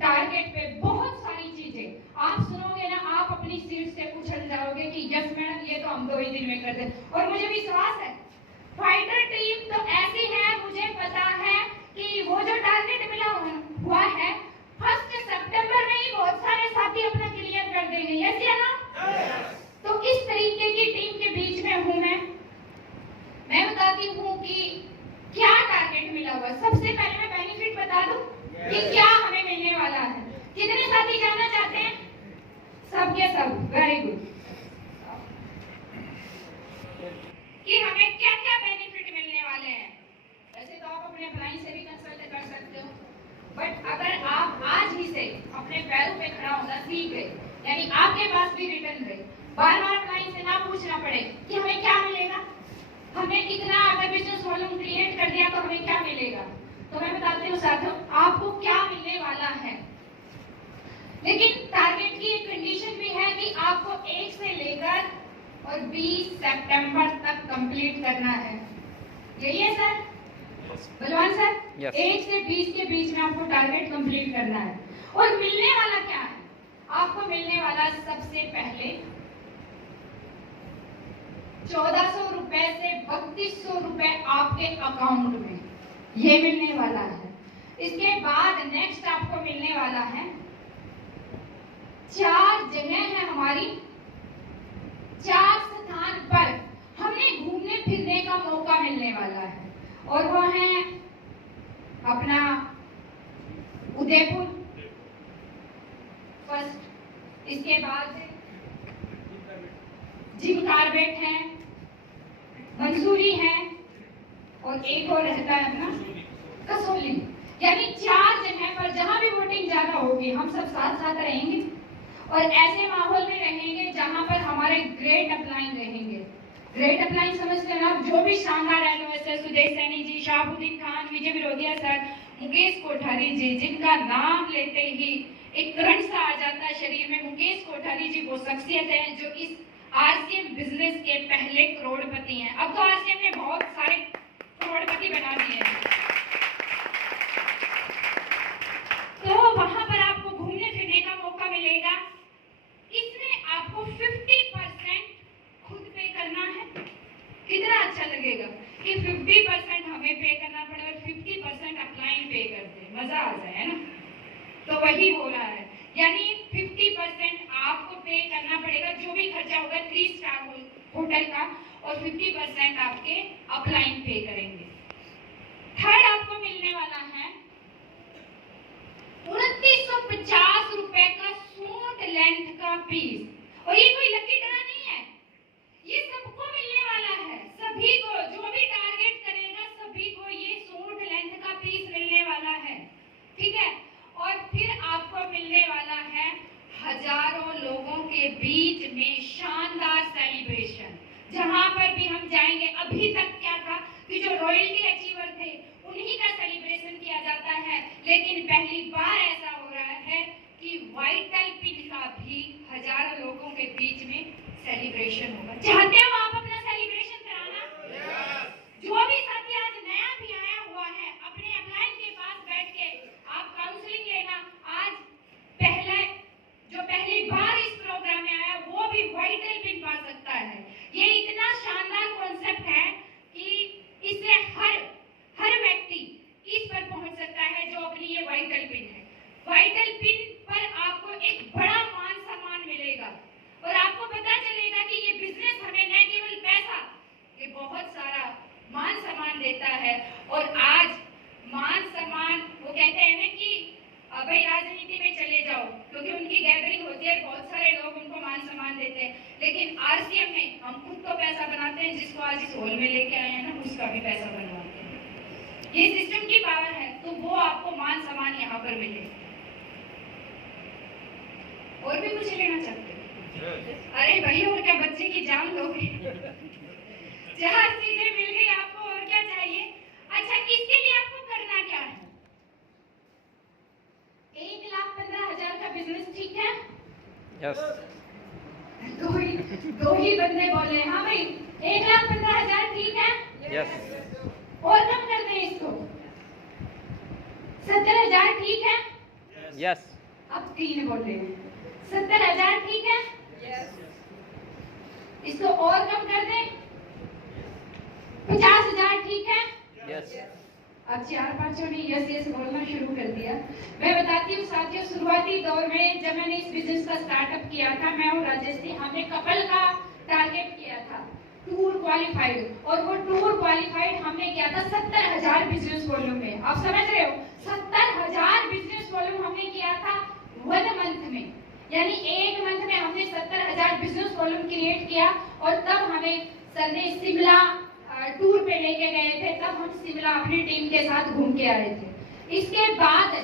टारगेट पे बहुत सारी चीजें आप सुनोगे ना, आप अपनी सीट से उछल जाओगे कि यस मैडम ये तो हम 2 ही दिन में कर दें। और मुझे विश्वास है फाइटर टीम तो ऐसी है, मुझे पता है कि वो जो टारगेट मिला हुआ है 1 सितंबर में ही बहुत सारे साथी अपना क्लियर कर देंगे। यस या नो? तो इस तरीके की टीम के बीच में हूं मैं बताती हूँ कि क्या टारगेट मिला हुआ। सबसे पहले मैं बेनिफिट बता दूं कि क्या हमें मिलने वाला है। कितने साथी जानना चाहते हैं? सबके सब, वेरी गुड। कि हमें क्या क्या बेनिफिट मिलने वाले हैं। वैसे तो आप अपने अपलाइन से भी कंसल्ट कर सकते हो, बट अगर आप आज ही से अपने पैरों पे खड़ा होना सीख गए, यानी आपके पास भी रिटर्न रहे, बार बार अपलाइन से ना पूछना पड़े कि हमें क्या मिलेगा, हमने इतना अगर बिजनेस वॉल्यूम क्रिएट कर दिया तो हमें क्या मिलेगा। तो मैं बताती हूँ साथियों आपको क्या मिलने वाला है। लेकिन टारगेट की एक कंडीशन भी है कि आपको 1 से लेकर और 20 सितंबर तक कंप्लीट करना है। यही है सर? बलवान सर? Yes. 1 से 20 के बीच में आपको टारगेट कंप्लीट करना है। और मिलने वाला क्या है? आपको मिलने वाला सबसे पहले 1400 रुपए से 3200 रुपए आपके अकाउंट में, ये मिलने वाला है। इसके बाद नेक्स्ट आपको मिलने वाला है 4 जगह है हमारी, 4 स्थान पर हमें घूमने फिरने का मौका मिलने वाला है, और वो है अपना उदयपुर फर्स्ट, इसके बाद जिम कार्बेट है, मंसूरी है, और एक और रहता है अपना कसौली। यानी 4 जगह पर जहां भी वोटिंग ज्यादा होगी हम सब साथ साथ रहेंगे और ऐसे माहौल में रहेंगे जहां पर हमारे ग्रेट अपलाइन रहेंगे। ग्रेट अपलाइन समझते हैं आप, जो भी शानदार एडवाइजर सुदेश सैनी जी, शाहबुद्दीन खान, विजय विरोधिया सर, मुकेश कोठारी जी, जिनका नाम लेते ही एक करंट सा आ जाता है शरीर में। मुकेश कोठारी जी वो शख्सियत है जो इस आरसीएम बिजनेस के पहले करोड़पति हैं। अब तो आरसीएम ने बहुत सारे करोड़पति बना दिए हैं। तो वहां पर आपको घूमने फिरने का मौका मिलेगा। इसमें आपको 50% खुद पे करना है। कितना अच्छा लगेगा कि 50% हमें पे करना पड़े और 50% अपलाइन पे करते, मजा आ जाए, है ना। तो वही हो रहा है, यानी 50% आपको पे करना पड़ेगा जो भी खर्चा होगा 3 स्टार होटल का, और 50% आपके अपलाइन पे करेंगे। थर्ड आपको मिलने वाला है 2950 रुपए का सूट लेंथ का पीस। और ये कोई लकी ड्रा नहीं है, ये सबको मिलने वाला है। सभी को, जो भी टारगेट करेगा सभी को ये सूट लेंथ का पीस मिलने वाला है, ठीक है। और फिर आपको मिलने वाला है हजारों लोगों के बीच में शानदार सेलिब्रेशन। जहां पर भी हम जाएंगे, अभी तक क्या था कि जो रॉयल्टी अचीवर थे उन्हीं का सेलिब्रेशन किया जाता है, लेकिन पहली बार ऐसा हो रहा है कि वाइटल पिन का भी हजारों लोगों के बीच में सेलिब्रेशन होगा। चाहते हो आप अपना सेलिब्रेशन कराना? जो भी साथी आज नया भी आया हुआ है, अपने अपलाइन के पास बैठ के आप काउंसलिंग लेना। आज पहली बार इस प्रोग्राम में आया वो भी वाइटल पिन पा सकता है। ये इतना शानदार कॉन्सेप्ट है कि इससे हर व्यक्ति इस पर पहुंच सकता है जो अपनी ये वाइटल पिन है। वाइटल पिन पर आपको एक बड़ा मान सम्मान मिलेगा और आपको पता चलेगा कि ये बिजनेस हमें न केवल पैसा, ये बहुत सारा मान सम्मान देता है। और आज मान सम्मान, वो कहते हैं ना कि भाई राजनीति में चले जाओ, क्योंकि उनकी गैदरिंग होती है, बहुत सारे लोग उनको मान सम्मान देते हैं, लेकिन आरसीएम में हम खुद तो पैसा बनाते हैं, जिसको आज इस हॉल में लेके आए हैं ना उसका भी पैसा बनवाते हैं। ये सिस्टम की पावर है, तो वो आपको मान सम्मान यहाँ पर मिले। और भी कुछ लेना चाहते हैं? अरे भाई, और क्या बच्चे की जान लोगे? 4 चीजें मिल गई आपको, और क्या चाहिए? अच्छा, इसके लिए आपको करना क्या है? 1,15,000 का बिजनेस, ठीक है? यस। दो ही बंदे बोले, हाँ भाई 1,15,000 ठीक है? यस। और कम कर दें इसको, 70,000 ठीक है? यस। अब 3 बोले, 70,000 ठीक है? इसको और कम कर दें, 50,000 ठीक है? यस। अब 4-5 ने यस यस बोलना शुरू कर दिया। मैं बताती हूँ साथियों, शुरुआती दौर में जब मैंने इस बिजनेस का स्टार्टअप किया था, मैं और राजेश जी, हमने कपल का टारगेट किया था टूर क्वालिफाइड, और वो टूर क्वालिफाइड हमने किया था 70,000 बिजनेस वॉल्यूम में। आप समझ रहे हो, 70,000 बिजनेस वॉल्यूम हमने किया था 1 मंथ में, यानी 1 मंथ में हमने 70,000 बिजनेस वॉल्यूम क्रिएट किया। और तब हमें सर ने शिमला टूर पे लेके गए थे, तब हम शिमला अपनी टीम के साथ घूम के आए थे। इसके बाद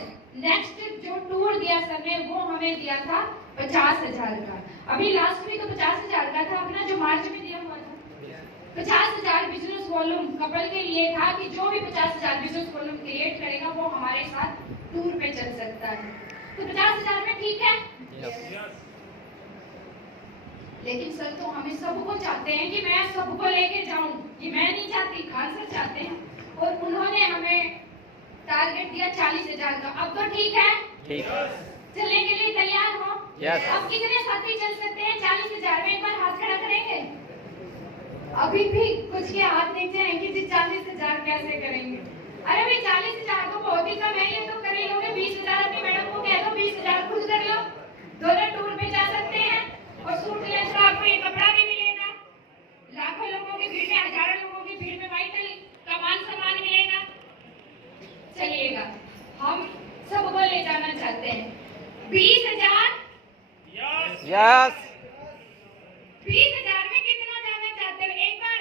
नेक्स्ट जो टूर दिया सर ने, वो हमें दिया था 50,000 का। अभी लास्ट में तो 50,000 का था अपना, जो मार्च में दिया हुआ था। 50,000 बिजनेस वॉल्यूम कपल के लिए था कि जो भी 50,000 बिजनेस वॉल्यूम क्रिएट करेगा वो हमारे साथ टूर पे चल सकता है। तो 50,000 में ठीक है? लेकिन सर तो हमें सबको चाहते हैं कि मैं सबको लेके जाऊं, ये मैं नहीं चाहती, खान सर चाहते हैं। और उन्होंने हमें टारगेट दिया 40,000 का। अब तो ठीक है? ठीक। चलने के लिए तैयार हो? यस। अब कितने साथी चल सकते हैं 40,000 में? एक बार हाथ खड़ा करेंगे। अभी भी कुछ के हाथ नीचे हैं कि जी 40,000 कैसे करेंगे? अरे भाई 40,000 तो बहुत ही कम है, ये तो कर ही लोगे। 20,000 अपनी मैडम को कह दो, 20,000 खुद कर लो, दोनों टूर पे जा सकते हैं। और सूट लेस का आपको ये कपड़ा भी मिलेगा। लाखों लोगों की भीड़ में, हजारों लोगों की भीड़ में वाइटल का मान सम्मान मिलेगा। चलिएगा, हम सबको ले जाना चाहते हैं। 20,000? यस। 20,000 में कितना जाना चाहते हो? एक बार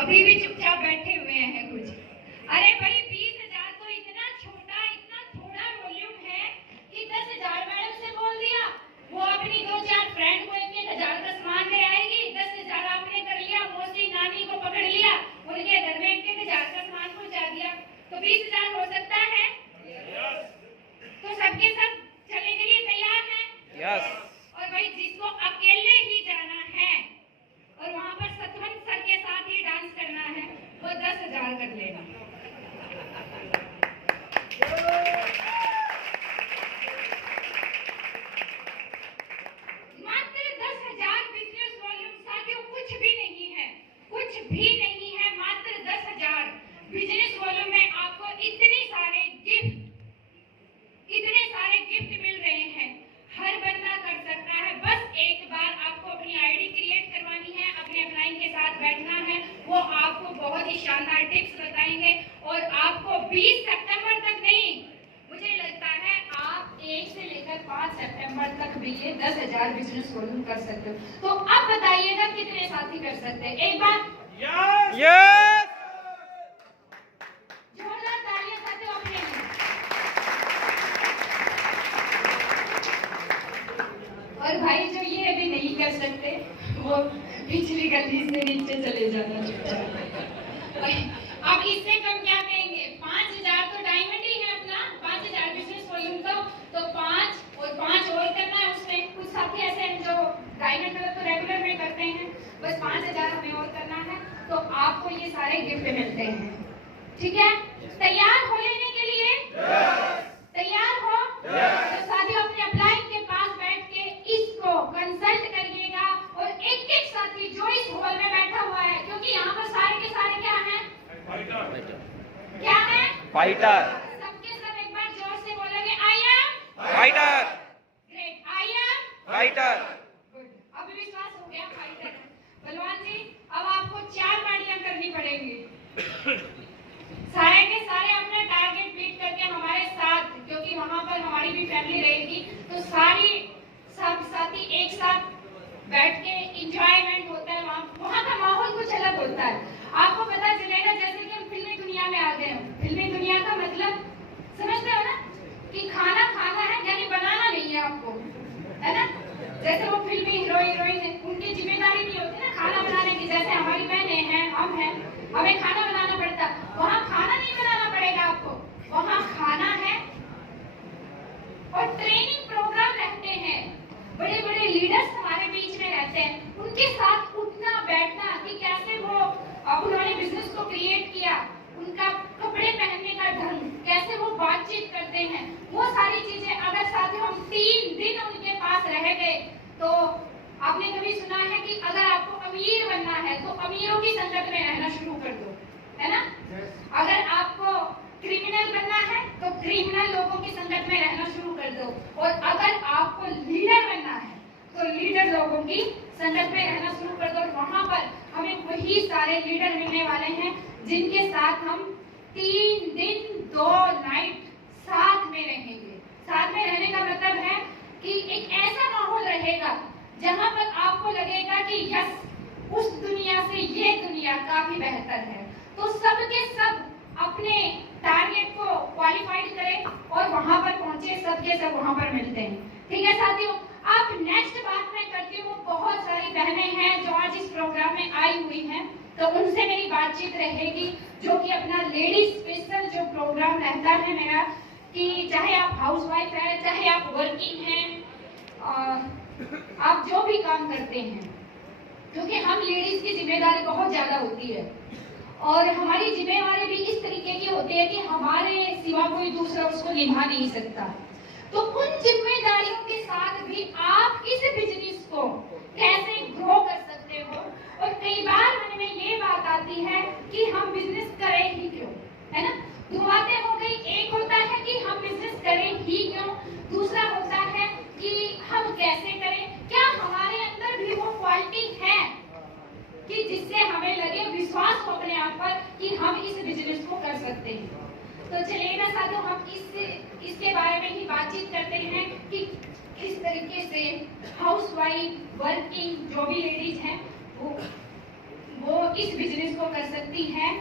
अभी भी चुपचाप बैठे हुए हैं कुछ। अरे भाई 20,000 तो इतना छोटा, इतना इतने सारे गिफ्ट मिल रहे हैं। हर बंदा कर सकता है, बस एक बार आपको अपनी आईडी क्रिएट करवानी है, अपने अपलाइन के साथ बैठना है, वो आपको बहुत ही शानदार टिप्स बताएंगे और आपको 20 सितंबर तक नहीं, मुझे लगता है आप 1 से लेकर 5 सितंबर तक भी ये 10,000 बिजनेस वॉल्यूम कर सकते हो। तो अब बताइएगा कितने साथी कर सकते हैं? एक बार जोरदार तालियां साथियों अपने लिए। और भाई जो ये अभी नहीं कर सकते वो पिछली गली से नीचे चले जाना चुपचाप। अब इससे कम क्या कहेंगे? 5,000 तो डायमंड ही है अपना, 5,000 बिजनेस वॉल्यूम का, तो 5 और 5 और करना है। उसमें कुछ साथी ऐसे हैं जो डायमंड मतलब तो रेगुलर में करते हैं, बस 5,000 हमें और करना है, तो आपको ये सारे गिफ्ट मिलते हैं। ठीक है, तैयार हो लेने के लिए? तैयार हो? तो साथियों अपने अपलाइन के पास बैठ के इसको कंसल्ट करिएगा और एक एक साथी जो इस हॉल में बैठा हुआ है, क्योंकि यहाँ पर सारे के सारे क्या हैं? क्या है? फाइटर। सबके सब एक बार जोर से बोलोगे, I am fighter. Great, I am fighter. Good. अभी विश्वास हो गया फाइटर। बलवान जी अब आपको 4 पार्टियां करनी पड़ेंगी। सारे के सारे अपना टारगेट बीट करके हमारे साथ, क्योंकि वहां पर हमारी भी फैमिली रहेगी, तो सब साथी एक साथ बैठ के इंजॉयमेंट होता है। वहाँ का माहौल कुछ अलग होता है। आपको पता चलेगा जैसे कि हम फिल्मी दुनिया में आ गए हैं। फिल्मी दुनिया का मतलब समझते हो ना, कि खाना खाना है यानी बनाना नहीं है आपको, है ना? जैसे वो फिल्मी हीरोइन है, उनकी जिम्मेदारी नहीं होती ना खाना बनाने की। जैसे हमारी बहनें हैं, हम हैं, हमें खाना बनाना पड़ता। वहाँ खाना नहीं बनाना पड़ेगा आपको, वहाँ खाना है और ट्रेनिंग प्रोग्राम रहते हैं। बड़े बड़े लीडर्स हमारे बीच में रहते हैं, उनके साथ उठना बैठना कि कैसे वो उन्होंने बिजनेस को क्रिएट किया, उनका कपड़े पहनने का ढंग, कैसे वो बातचीत करते हैं, वो सारी चीजें अगर साथियों हम 3 दिन उनके पास रह गए, तो आपने कभी सुना है कि अगर आपको अमीर बनना है तो अमीरों की संगत में रहना शुरू कर दो, है ना? अगर आपको क्रिमिनल बनना है तो क्रिमिनल लोगों की संगत में रहना शुरू कर दो, और अगर आपको लीडर बनना है तो लीडर लोगों की संगत में रहना शुरू कर दो। और वहां पर हमें वही सारे लीडर मिलने वाले हैं जिनके साथ हम 3 दिन 2 नाइट साथ में रहेंगे। साथ में रहने का मतलब है कि एक ऐसा माहौल रहेगा जहां पर आपको लगेगा कि यस, उस दुनिया से ये दुनिया काफी बेहतर है। तो सबके सब अपने टारगेट को क्वालिफाइड करें और वहां पर पहुंचे, सबके सब वहां पर मिलते हैं। ठीक है साथियों, अब नेक्स्ट बात मैं करती हूँ। बहुत सारी बहनें हैं जो आज इस प्रोग्राम में आई हुई हैं, तो उनसे मेरी बातचीत रहेगी, जो कि अपना लेडीज स्पेशल जो प्रोग्राम रहता है मेरा, कि चाहे आप हाउसवाइफ है, चाहे आप वर्किंग हैं, आप जो भी काम करते हैं, क्योंकि हम लेडीज की जिम्मेदारी बहुत ज्यादा होती है और हमारी जिम्मेवारी भी इस तरीके की होती है कि हमारे सिवा कोई दूसरा उसको निभा नहीं सकता। तो उन जिम्मेदारियों के साथ भी आप इस बिजनेस को कैसे ग्रो कर सकते हो। और कई बार मन में ये बात आती है कि हम बिजनेस करें ही क्यों, है ना? दो बातें हो गई, एक होता है कि हम बिजनेस करें ही क्यों, दूसरा होता है कि हम कैसे करें। क्या हमारे अंदर भी वो क्वालिटी है कि जिससे हमें लगे, विश्वास हो अपने आप पर कि हम इस बिजनेस को कर सकते हैं। तो चलिएगा साथियों, हम इसके बारे में ही बातचीत करते हैं कि किस तरीके से हाउसवाइफ, वर्किंग जो भी लेडीज हैं वो इस बिजनेस को कर सकती हैं।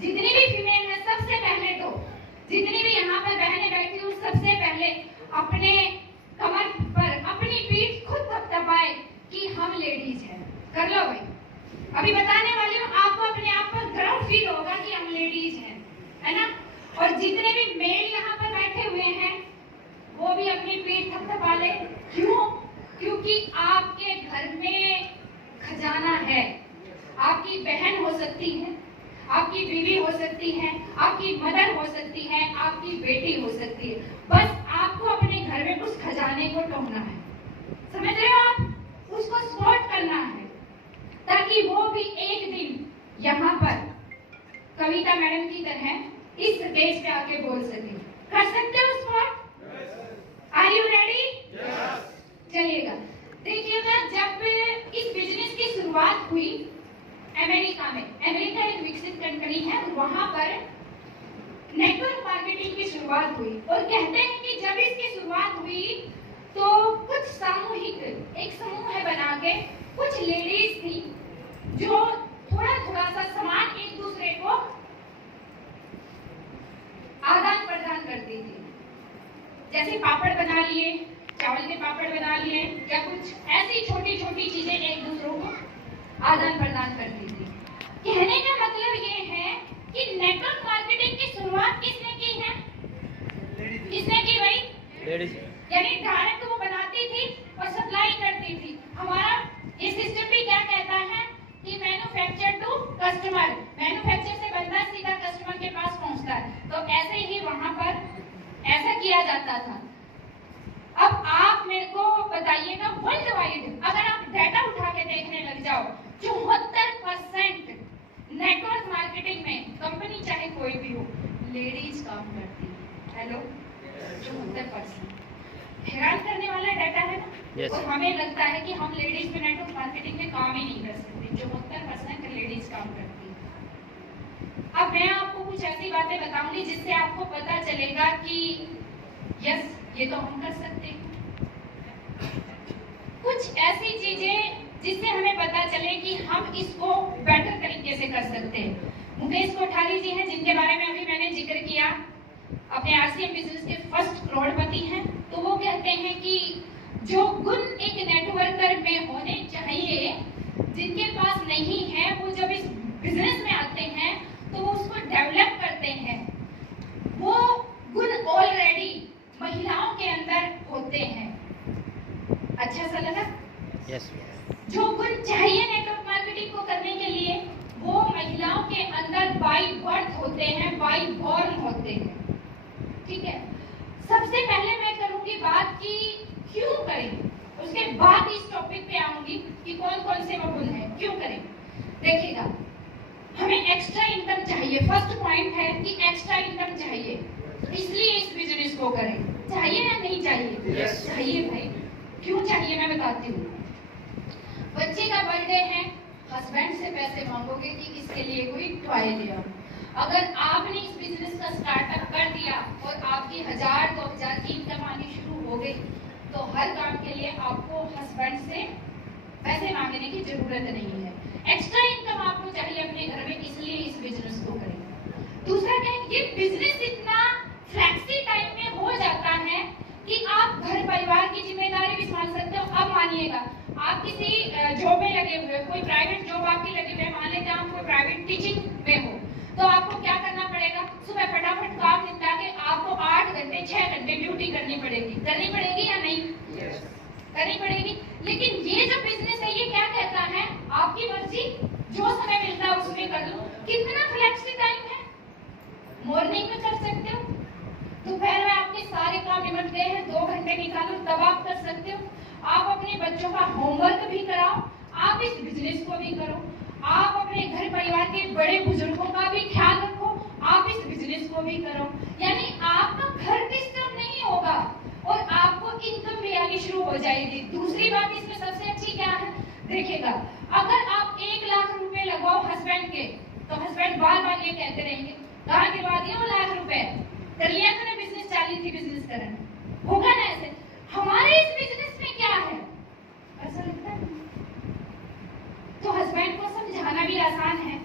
जितनी भी फीमेल है, सबसे पहले तो जितनी भी यहाँ पर बहनें बैठी हूँ, सबसे पहले अपने कमर पर अपनी पीठ खुद थपथपाए कि हम लेडीज हैं। कर लो भाई, अभी बताने वाली हूँ, आपको अपने आप पर गर्व फील होगा कि हम लेडीज हैं, है ना? और जितने भी मेल यहाँ पर बैठे हुए हैं वो भी अपनी पीठ थपथपा ले। क्यों? क्योंकि आपके घर में खजाना है। आपकी बहन हो सकती है, आपकी बीवी हो सकती है, आपकी मदर हो सकती है, आपकी बेटी हो सकती है। बस आपको अपने घर में उस खजाने को ढूंढना है, समझ रहे हो? आप उसको स्पॉट करना है ताकि वो भी एक दिन यहाँ पर कविता मैडम की तरह इस स्टेज पे आके बोल सके। कर सकते हो स्पॉट? Are you ready? चलिएगा, देखिएगा, जब इस बिजनेस की शुरुआत हुई अमेरिका में, अमेरिका एक विकसित कंट्री है, वहां पर नेटवर्क मार्केटिंग की शुरुआत हुई। और कहते हैं कि जब इसकी शुरुआत हुई तो कुछ सामूहिक एक समूह है बना के, कुछ लेडीज थी जो थोड़ा थोड़ा सा सामान एक दूसरे को आदान प्रदान करती थी। जैसे पापड़ बना लिए, चावल के पापड़ बना लिए, या कुछ ऐसी छोटी छोटी चीजें एक दूसरों को आदान प्रदान करती थी। कहने का मतलब ये है कि नेटवर्क मार्केटिंग की शुरुआत किसने की है? किसने की भाई? लेडीज। यानी डायरेक्ट वो बनाती थी और सप्लाई करती थी। हमारा ये सिस्टम भी क्या कहता है कि मैन्युफैक्चर टू कस्टमर, मैन्युफैक्चर से बंदा सीधा कस्टमर के पास पहुंचता है। तो ऐसे ही वहां पर ऐसा किया जाता था। अब आप मेरे को बताइएगा, वर्ल्ड वाइड अगर आप डाटा उठा के देखने लग जाओ, 74% नेटवर्क मार्केटिंग में कंपनी चाहे कोई भी हो, लेडीज काम करती है। हेलो, 74%। हैरान करने वाला डाटा है ना? Yes. और हमें लगता है कि हम लेडीज में नेटवर्क मार्केटिंग में काम ही नहीं कर सकते। 74% लेडीज काम करती है। अब मैं आपको कुछ ऐसी बातें बताऊंगी जिससे आपको पता चलेगा कि यस, ये तो हम कर सकते हैं। कुछ ऐसी चीजें जिससे हमें पता चले कि हम इसको बेटर तरीके से कर सकते हैं। मुकेश कोठारी जी हैं, जिनके बारे में अभी मैंने जिक्र किया, अपने आरसीएम बिजनेस के फर्स्ट करोड़पति हैं। तो वो कहते हैं कि जो गुण एक नेटवर्कर में होने चाहिए, जिनके पास नहीं है, वो जब इस बिजनेस में आते हैं तो वो उसको डेवलप करते हैं। वो गुण ऑलरेडी महिलाओं के अंदर होते हैं। अच्छा सा लगा? यस। जो गुण चाहिए नेटवर्क मार्केटिंग को करने के लिए, वो महिलाओं के अंदर बाय बर्थ होते हैं, बाय बॉर्न होते हैं। ठीक है, सबसे पहले मैं करूंगी बात कि क्यों करें, उसके बाद इस टॉपिक पे आऊंगी कि कौन कौन से वो गुण हैं, क्यों करें। देखिएगा, हमें एक्स्ट्रा इनकम चाहिए। फर्स्ट पॉइंट है कि एक्स्ट्रा इनकम चाहिए, इसलिए इस बिजनेस को करें। चाहिए या नहीं चाहिए? Yes. चाहिए भाई। क्यों चाहिए मैं बताती हूँ। बच्चे का बर्थडे है, हस्बैंड से पैसे मांगोगे कि इसके लिए कोई टॉय ले आओ। अगर आपने इस बिजनेस का स्टार्टअप कर दिया और आपकी 1000-2000 की इनकम आनी शुरू हो गई, तो हर काम के लिए आपको हस्बैंड से पैसे मांगने की जरूरत नहीं है। एक्स्ट्रा इनकम आपको चाहिए अपने घर में, इसलिए इस बिजनेस को करें। दूसरा क्या, ये बिजनेस इतना फ्लेक्सी टाइम में हो जाता है कि आप घर परिवार की जिम्मेदारी भी संभाल सकते हो। अब मानिएगा, आप किसी जॉब में लगे हुए, कोई प्राइवेट जॉब आपकी लगी हुई है, मान लेते हैं आप कोई प्राइवेट टीचिंग में हो, तो आपको क्या करना पड़ेगा? सुबह फटाफट काम निपटा के आपको 8 घंटे 6 घंटे ड्यूटी करनी पड़ेगी या नहीं? करनी पड़ेगी। लेकिन ये जो बिजनेस है, ये क्या कहता है, आपकी मर्जी, जो समय मिलता है उसमें कर लो। कितना फ्लेक्सी टाइम है, मॉर्निंग में कर सकते हो, दोपहर में आपके सारे काम निपट गए हैं, 2 घंटे निकालो तब आप कर सकते हो। आप अपने बच्चों का होमवर्क भी कराओ, आप इस बिजनेस को भी करो, आप अपने घर परिवार के बड़े बुजुर्गों का भी ख्याल रखो, आप इस बिजनेस को भी करो। यानी आपका घर डिस्टर्ब नहीं होगा और आपको इनकम भी आनी शुरू हो जाएगी। दूसरी बात इसमें सबसे अच्छी क्या है, देखिएगा, अगर आप 1 लाख रुपए लगाओ हस्बैंड के, तो हस्बैंड बार बार ये कहते रहेंगे, कहाँ गिरवा दिया वो लाख रुपए, कर लिया तूने बिजनेस, चाली थी बिजनेस करना, होगा ना ऐसे। हमारे इस बिजनेस में क्या है, ऐसा लगता है। तो हस्बैंड को समझाना भी आसान है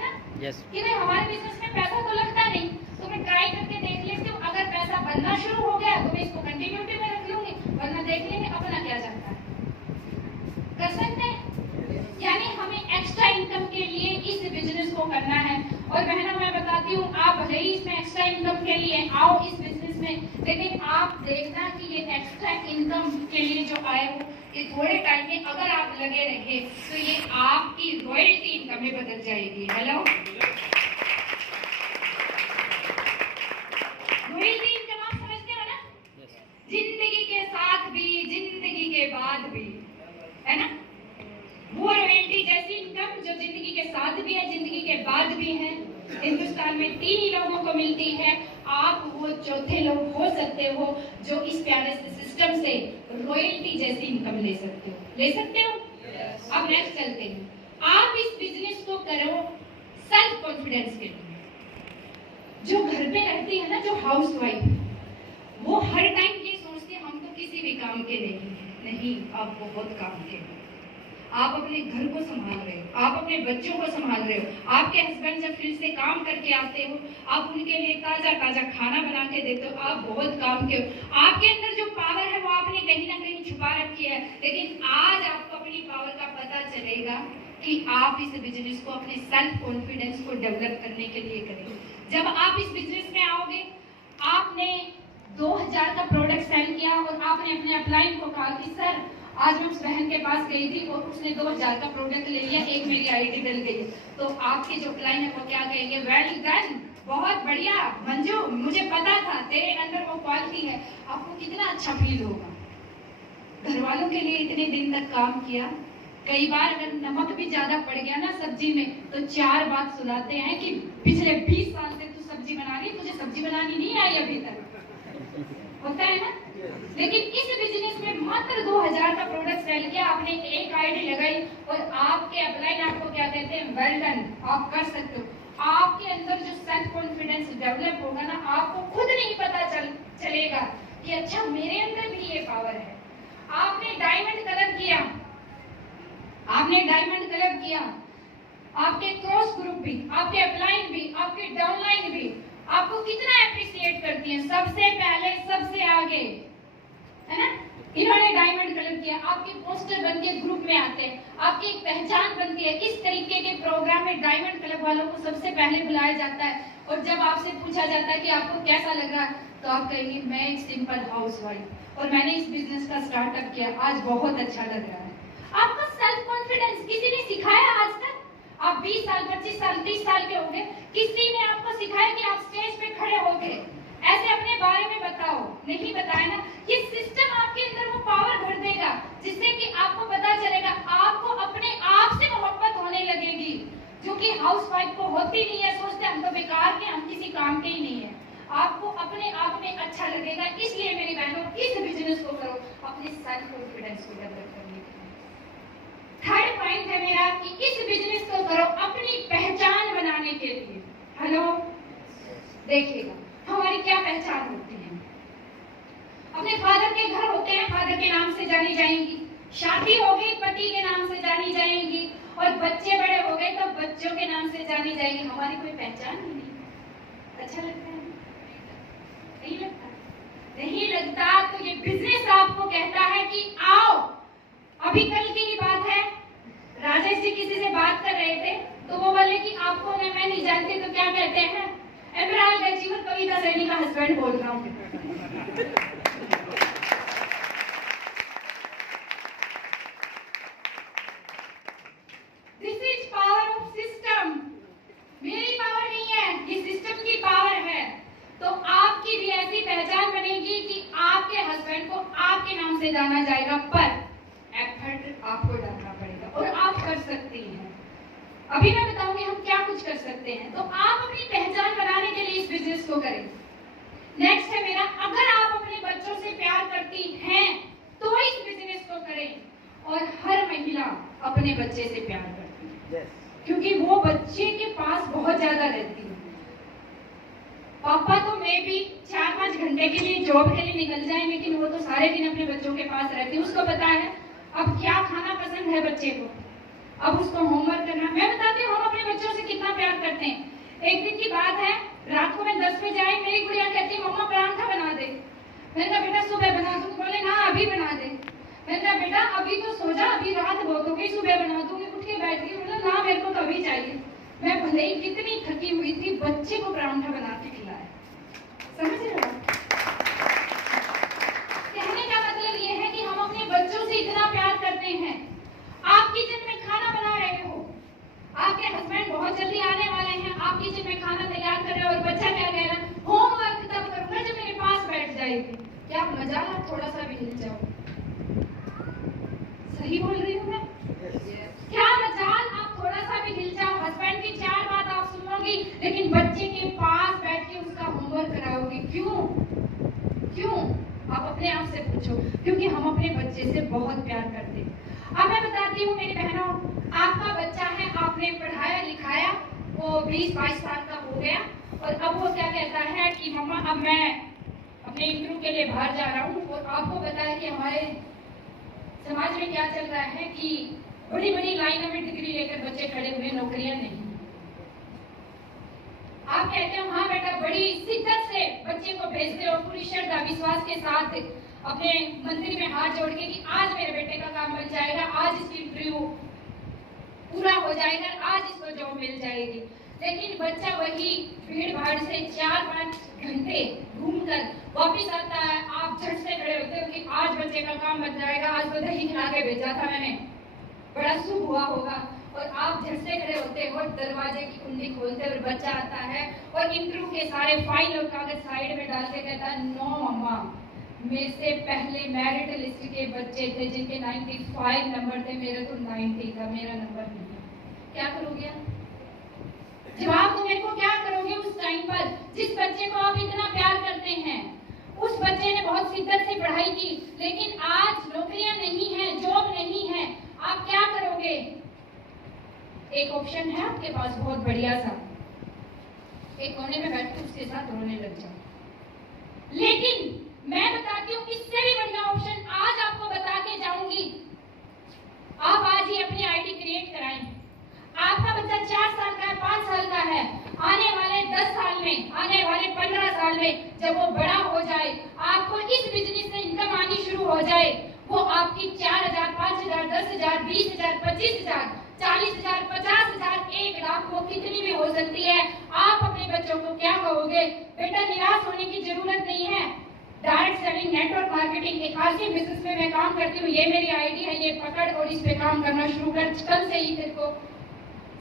ना? Yes. कि भाई हमारे बिजनेस में पैसा तो लगता नहीं, तो मैं ट्राई करके देख लेती हूँ, अगर पैसा बनना शुरू हो गया तो मैं इसको कंटिन्यूटी में रख लूंगी, वरना देख लेंगे अपना क्या जाता है। कर सकते हैं, यानी हमें एक्स्ट्रा इनकम के लिए इस बिजनेस को करना है। और बहनों, मैं बताती हूँ, आप भले ही इसमें एक्स्ट्रा इनकम के लिए आओ इस बिजनेस में, लेकिन आप देखना कि ये एक्स्ट्रा इनकम के लिए जो आए हो, ये थोड़े टाइम में अगर आप लगे रहे तो ये आपकी रॉयल्टी इनकम में बदल जाएगी। हेलो, रॉयल्टी इनकम आप समझते हो ना? जिंदगी के साथ भी, जिंदगी के बाद भी, है ना? वो रॉयल्टी जैसी इनकम जो जिंदगी के साथ भी है, जिंदगी के बाद भी है, हिंदुस्तान में 3 ही लोगों को मिलती है, आप वो चौथे लोग हो सकते हो जो इस प्यारे से सिस्टम से रॉयल्टी जैसी इनकम ले सकते हो। ले सकते हो? अब नेक्स्ट चलते हैं। आप इस बिजनेस को करो सेल्फ कॉन्फिडेंस के लिए। जो घर पे रहती है ना, जो हाउस वाइफ, वो हर टाइम ये सोचती है हम तो किसी भी काम के नहीं, आप बहुत काम के हो। आप अपने घर को संभाल रहे हो, आप अपने बच्चों को संभाल रहे हो, आपके हस्बैंड जब फील्ड से काम करके आते हो, आप उनके लिए ताजा ताजा खाना बना के देते हो, आप बहुत काम के हो। आपके अंदर जो पावर है वो आपने कहीं ना कहीं छुपा रखी है, लेकिन आज आपको अपनी पावर का पता चलेगा कि आप इस बिजनेस को, अपने सेल्फ कॉन्फिडेंस को डेवलप करने के लिए करें। जब आप इस बिजनेस में आओगे, आपने 2000 का प्रोडक्ट सेल किया और आपने अपने अपलाइन को कहा कि सर आज मैं उस बहन के पास गई थी और उसने 2000 का प्रोडक्ट ले लिया, एक मेरी आईडी डल गई, तो आपके जो क्लाइंट है वो क्या कहेंगे? वेल डन, बहुत बढ़िया मंजू, मुझे पता था तेरे अंदर वो क्वालिटी है। आपको कितना अच्छा फील होगा। घर वालों के लिए इतने दिन तक काम किया, कई बार अगर नमक भी ज्यादा पड़ गया ना सब्जी में, तो 4 बात सुनाते हैं कि पिछले 20 साल से तू सब्जी बना रही, तुझे सब्जी बनानी नहीं आई अभी तक। होता है ना? लेकिन इस बिजनेस में मात्र 2000 का प्रोडक्ट सेल किया, आपने एक आईडी लगाई और आपके अपलाइन आपको क्या कहते हैं? वेल डन, आप कर सकते हो। आपके अंदर जो सेल्फ कॉन्फिडेंस डेवलप होगा ना, आपको खुद नहीं पता चलेगा कि अच्छा मेरे अंदर भी ये पावर है। आपने डायमंड कलर किया, आपके क्रॉस ग्रुप भी, आपके अपलाइन भी, आपके डाउनलाइन भी आपको कितना एप्रिशिएट करती हैं, सबसे पहले सबसे आगे, है ना? इन्होंने डायमंड कलर किया, आपके पोस्टर बन के ग्रुप में आते हैं, आपकी एक पहचान बनती है। इस तरीके के प्रोग्राम में डायमंड क्लब वालों को सबसे पहले बुलाया जाता है और जब आपसे पूछा जाता है कि आपको कैसा लग रहा है, तो आप कहेंगे मैं एक सिंपल हाउस वाइफ और मैंने इस बिजनेस का स्टार्टअप किया, आज बहुत अच्छा लग रहा है। आपका सेल्फ कॉन्फिडेंस किसी ने सिखाया आज तक? आप 20 साल, 25 साल, 30 साल के होंगे, किसी ने आपको सिखाया कि आप स्टेज पे खड़े होके ऐसे अपने बारे में बताओ? नहीं बताया ना। ये सिस्टम आपके अंदर वो पावर भर देगा जिससे कि आपको पता चलेगा, आपको अपने आप से मोहब्बत होने लगेगी, जो कि हाउस वाइफ को होती नहीं है। सोचते हम तो बेकार के, हम किसी काम के ही नहीं है। आपको अपने आप में अच्छा लगेगा। इसलिए मेरी बहनों, इस बिजनेस को करो अपने सेल्फ कॉन्फिडेंस को डेवलप करने के लिए। थर्ड पॉइंट है मेरा कि इस बिजनेस को करो अपनी पहचान बनाने के लिए। हेलो, देखिएगा हमारी क्या पहचान होती है। अपने फादर के घर होते हैं, फादर के नाम से जानी जाएंगी, शादी हो गई पति के नाम से जानी जाएंगी, और बच्चे बड़े हो गए तो बच्चों के नाम से जानी जाएंगी। हमारी कोई पहचान ही नहीं। अच्छा लगता है? नहीं लगता? नहीं लगता तो ये बिजनेस आपको कहता है कि आओ। अभी कल की ही बात है, राजेश जी किसी से बात कर रहे थे तो वो बोले कि आपको मैं नहीं जानती, तो क्या कहते हैं? एमराल गजीवर कविता सैनी का हस्बैंड बोल रहा हूँ। This is power of system. मेरी पावर नहीं है, ये सिस्टम की पावर है। तो आपकी भी ऐसी पहचान बनेगी कि आपके हस्बैंड को आपके नाम से जाना जाएगा, पर एफर्ट आपको डालना पड़ेगा और आप कर सकती हैं। अभी मैं बताऊंगी हम क्या कुछ कर सकते हैं। तो आप अपनी पहचान बनाने के लिए इस बिजनेस को करें। नेक्स्ट है मेरा, अगर आप अपने बच्चों से प्यार करती हैं तो इस बिजनेस को करें। और हर महिला अपने बच्चे से प्यार करती है, क्योंकि वो बच्चे के पास बहुत ज्यादा रहती है। पापा तो मैं भी 4-5 घंटे के लिए जॉब के लिए निकल जाए, लेकिन वो तो सारे दिन अपने बच्चों के पास रहती है। उसको पता है अब क्या खाना पसंद है बच्चे को, अब उसको होमवर्क करना। मैं बताती हूँ हम अपने बच्चों से कितना प्यार करते हैं। एक दिन की बात है, रात को मैं 10 बजे आई, मेरी गुड़िया कहती है मम्मा परांठा बना दे। मैंने कहा बेटा सुबह बना दूँ, बोले ना अभी बना दे। मैंने कहा बेटा अभी तो सो जा, अभी रात बहुत हो गई, सुबह बना दूंगी। उठ के बैठ गई, बोला ना मेरे को तो अभी चाहिए। मैं भले ही कितनी थकी हुई थी, बच्चे को परांठा बना के खिलाया। समझ रहे हो? कहने का मतलब ये है कि हम अपने बच्चों से इतना प्यार करते हैं। आप किचन में खाना बना रहे हो, आपके हस्बैंड बहुत जल्दी आने वाले हैं, आप किचन में खाना तैयार कर रहे हो और बच्चा क्या कह रहा है? होमवर्क तब करूंगा जब मेरे पास बैठ जाएगी। क्या मजा, थोड़ा सा भी हिल जाओ। सही बोल रही हूँ मैं? क्या मजाल, आप थोड़ा सा भी हिल जाओ, हस्बैंड की 4 बात आप सुनोगी, लेकिन बच्चे के पास बच्चे से बहुत प्यार करते हैं। अब मैं बताती हूँ मेरी बहनों, आपका बच्चा है, आपने पढ़ाया लिखाया, वो 20-22 साल का हो गया और अब वो क्या कहता है कि मम्मा अब मैं अपने इंटरव्यू के लिए बाहर जा रहा हूँ। और आपको पता है कि हमारे समाज में क्या चल रहा है कि बड़ी बड़ी लाइनों में डिग्री लेकर बच्चे खड़े हुए, नौकरियां नहीं। आप कहते हो हाँ बेटा, बड़ी शिद्दत से बच्चे को भेजते हो, पूरी श्रद्धा विश्वास के साथ अपने मंदिर में हाथ जोड़ के कि आज मेरे बेटे का काम बन जाएगा, आज इसकी इंटरव्यू पूरा हो जाएगा, आज इसको जॉब मिल जाएगी। लेकिन बच्चा वही भीड़ भाड़ से 4-5 घंटे घूमकर वापिस आता है, आप झट से खड़े होते हो कि आज बच्चे का काम बन जाएगा, आज तो दही खिला के भेजा था मैंने, बड़ा शुभ हुआ होगा। और आप झट से खड़े होते हो, दरवाजे की कुंडी खोलते और बच्चा आता है और इंटरव्यू के सारे फाइल और कागज साइड में डाल के कहता है नो मम्मा, मेरे से पहले मेरिट लिस्ट के बच्चे थे जिनके 95 नंबर थे, मेरे तो 90 का, मेरा नंबर नहीं। क्या करोगे आप? जवाब दो मेरे को, क्या करोगे उस टाइम पर जिस बच्चे को आप इतना प्यार करते हैं? उस बच्चे ने बहुत शिद्दत से पढ़ाई की, लेकिन आज नौकरियां नहीं है, जॉब नहीं है, आप क्या करोगे? एक ऑप्शन है आपके पास बहुत बढ़िया सा, एक कोने में बैठ के उसके साथ रोने लग जाओ। लेकिन मैं बताती हूँ इससे भी बढ़िया ऑप्शन आज आपको बता के जाऊंगी। आप आज ही अपनी आईडी क्रिएट कराएं। आपका बच्चा 4 साल का है, 5 साल का है, आने वाले 10 साल में, आने वाले 15 साल में जब वो बड़ा हो जाए, आपको इस बिजनेस से इनकम आनी शुरू हो जाए, वो आपकी 4,000, 5,000, 10,000, 20,000, 25,000, 40,000, 50,000, 1 लाख, वो कितनी भी हो सकती है। आप अपने बच्चों को क्या कहोगे? बेटा निराश होने की जरूरत नहीं है। डायरेक्ट सेलिंग, नेटवर्क मार्केटिंग, एक ऐसी बिजनेस में मैं काम करती हूँ, ये मेरी आईडी है, ये पकड़ और इस पे काम करना शुरू कर। कल से ही तेरे को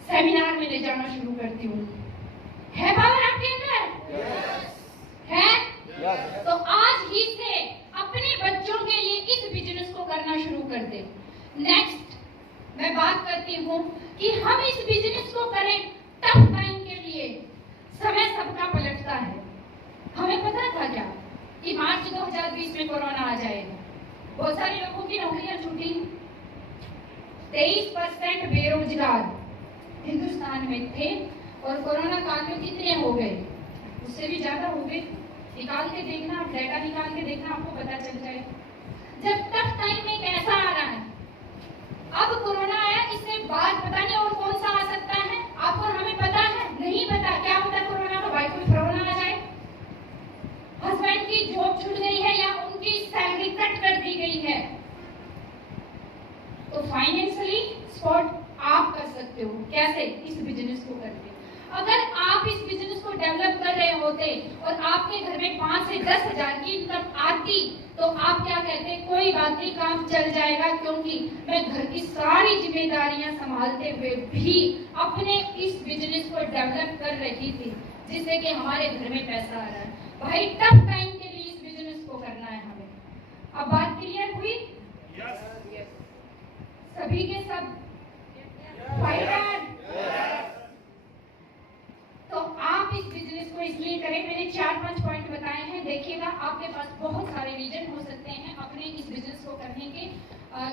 सेमिनार में ले जाना शुरू करती हूँ। है पावर आपके अंदर? है? तो आज ही से अपने बच्चों के लिए इस बिजनेस को करना शुरू कर दे। नेक्स्ट मैं बात करती हूँ कि हम इस बिजनेस को करें टफ टाइम के लिए। समय सबका पलटता है। हमें पता था क्या कि मार्च 2020 में कोरोना आ जाएगा? बहुत सारे लोगों की नौकरियां छूटी, 23% बेरोजगार हिंदुस्तान में थे और कोरोना काल में कितने हो गए? उससे भी ज्यादा हो गए। निकाल के देखना, आप डाटा निकाल के देखना, आपको पता चल जाए। जब टफ टाइम में कैसा आ रहा है, अब कोरोना आया, इससे बाद पता नहीं और कौन सा आ सकता है। आपको हमें पता है? नहीं पता। क्या होता है कोरोना का? भाई कोई कोरोना आ जाए, हस्बैंड की जॉब छूट गई है या उनकी सैलरी कट कर दी गई है, तो फाइनेंशियली सपोर्ट आप कर सकते हो। कैसे? इस बिजनेस को करके। अगर आप इस बिजनेस को डेवलप कर रहे होते और आपके घर में 5 से 10 हजार की इनकम आती, तो आप क्या कहते? कोई बात नहीं, काम चल जाएगा, क्योंकि मैं घर की सारी जिम्मेदारियां संभालते हुए भी अपने इस बिजनेस को डेवलप कर रही थी, जिससे कि हमारे घर में पैसा आ रहा है। भाई टफ टाइम के लिए इस बिजनेस को करना है हमें। अब बात क्लियर हुई? सभी के सब फाइटर। तो आप इस बिजनेस को इसलिए करें, मैंने 4-5 पॉइंट बताए हैं। देखिएगा, आपके पास बहुत सारे रीजन हो सकते हैं अपने इस बिजनेस को करने के,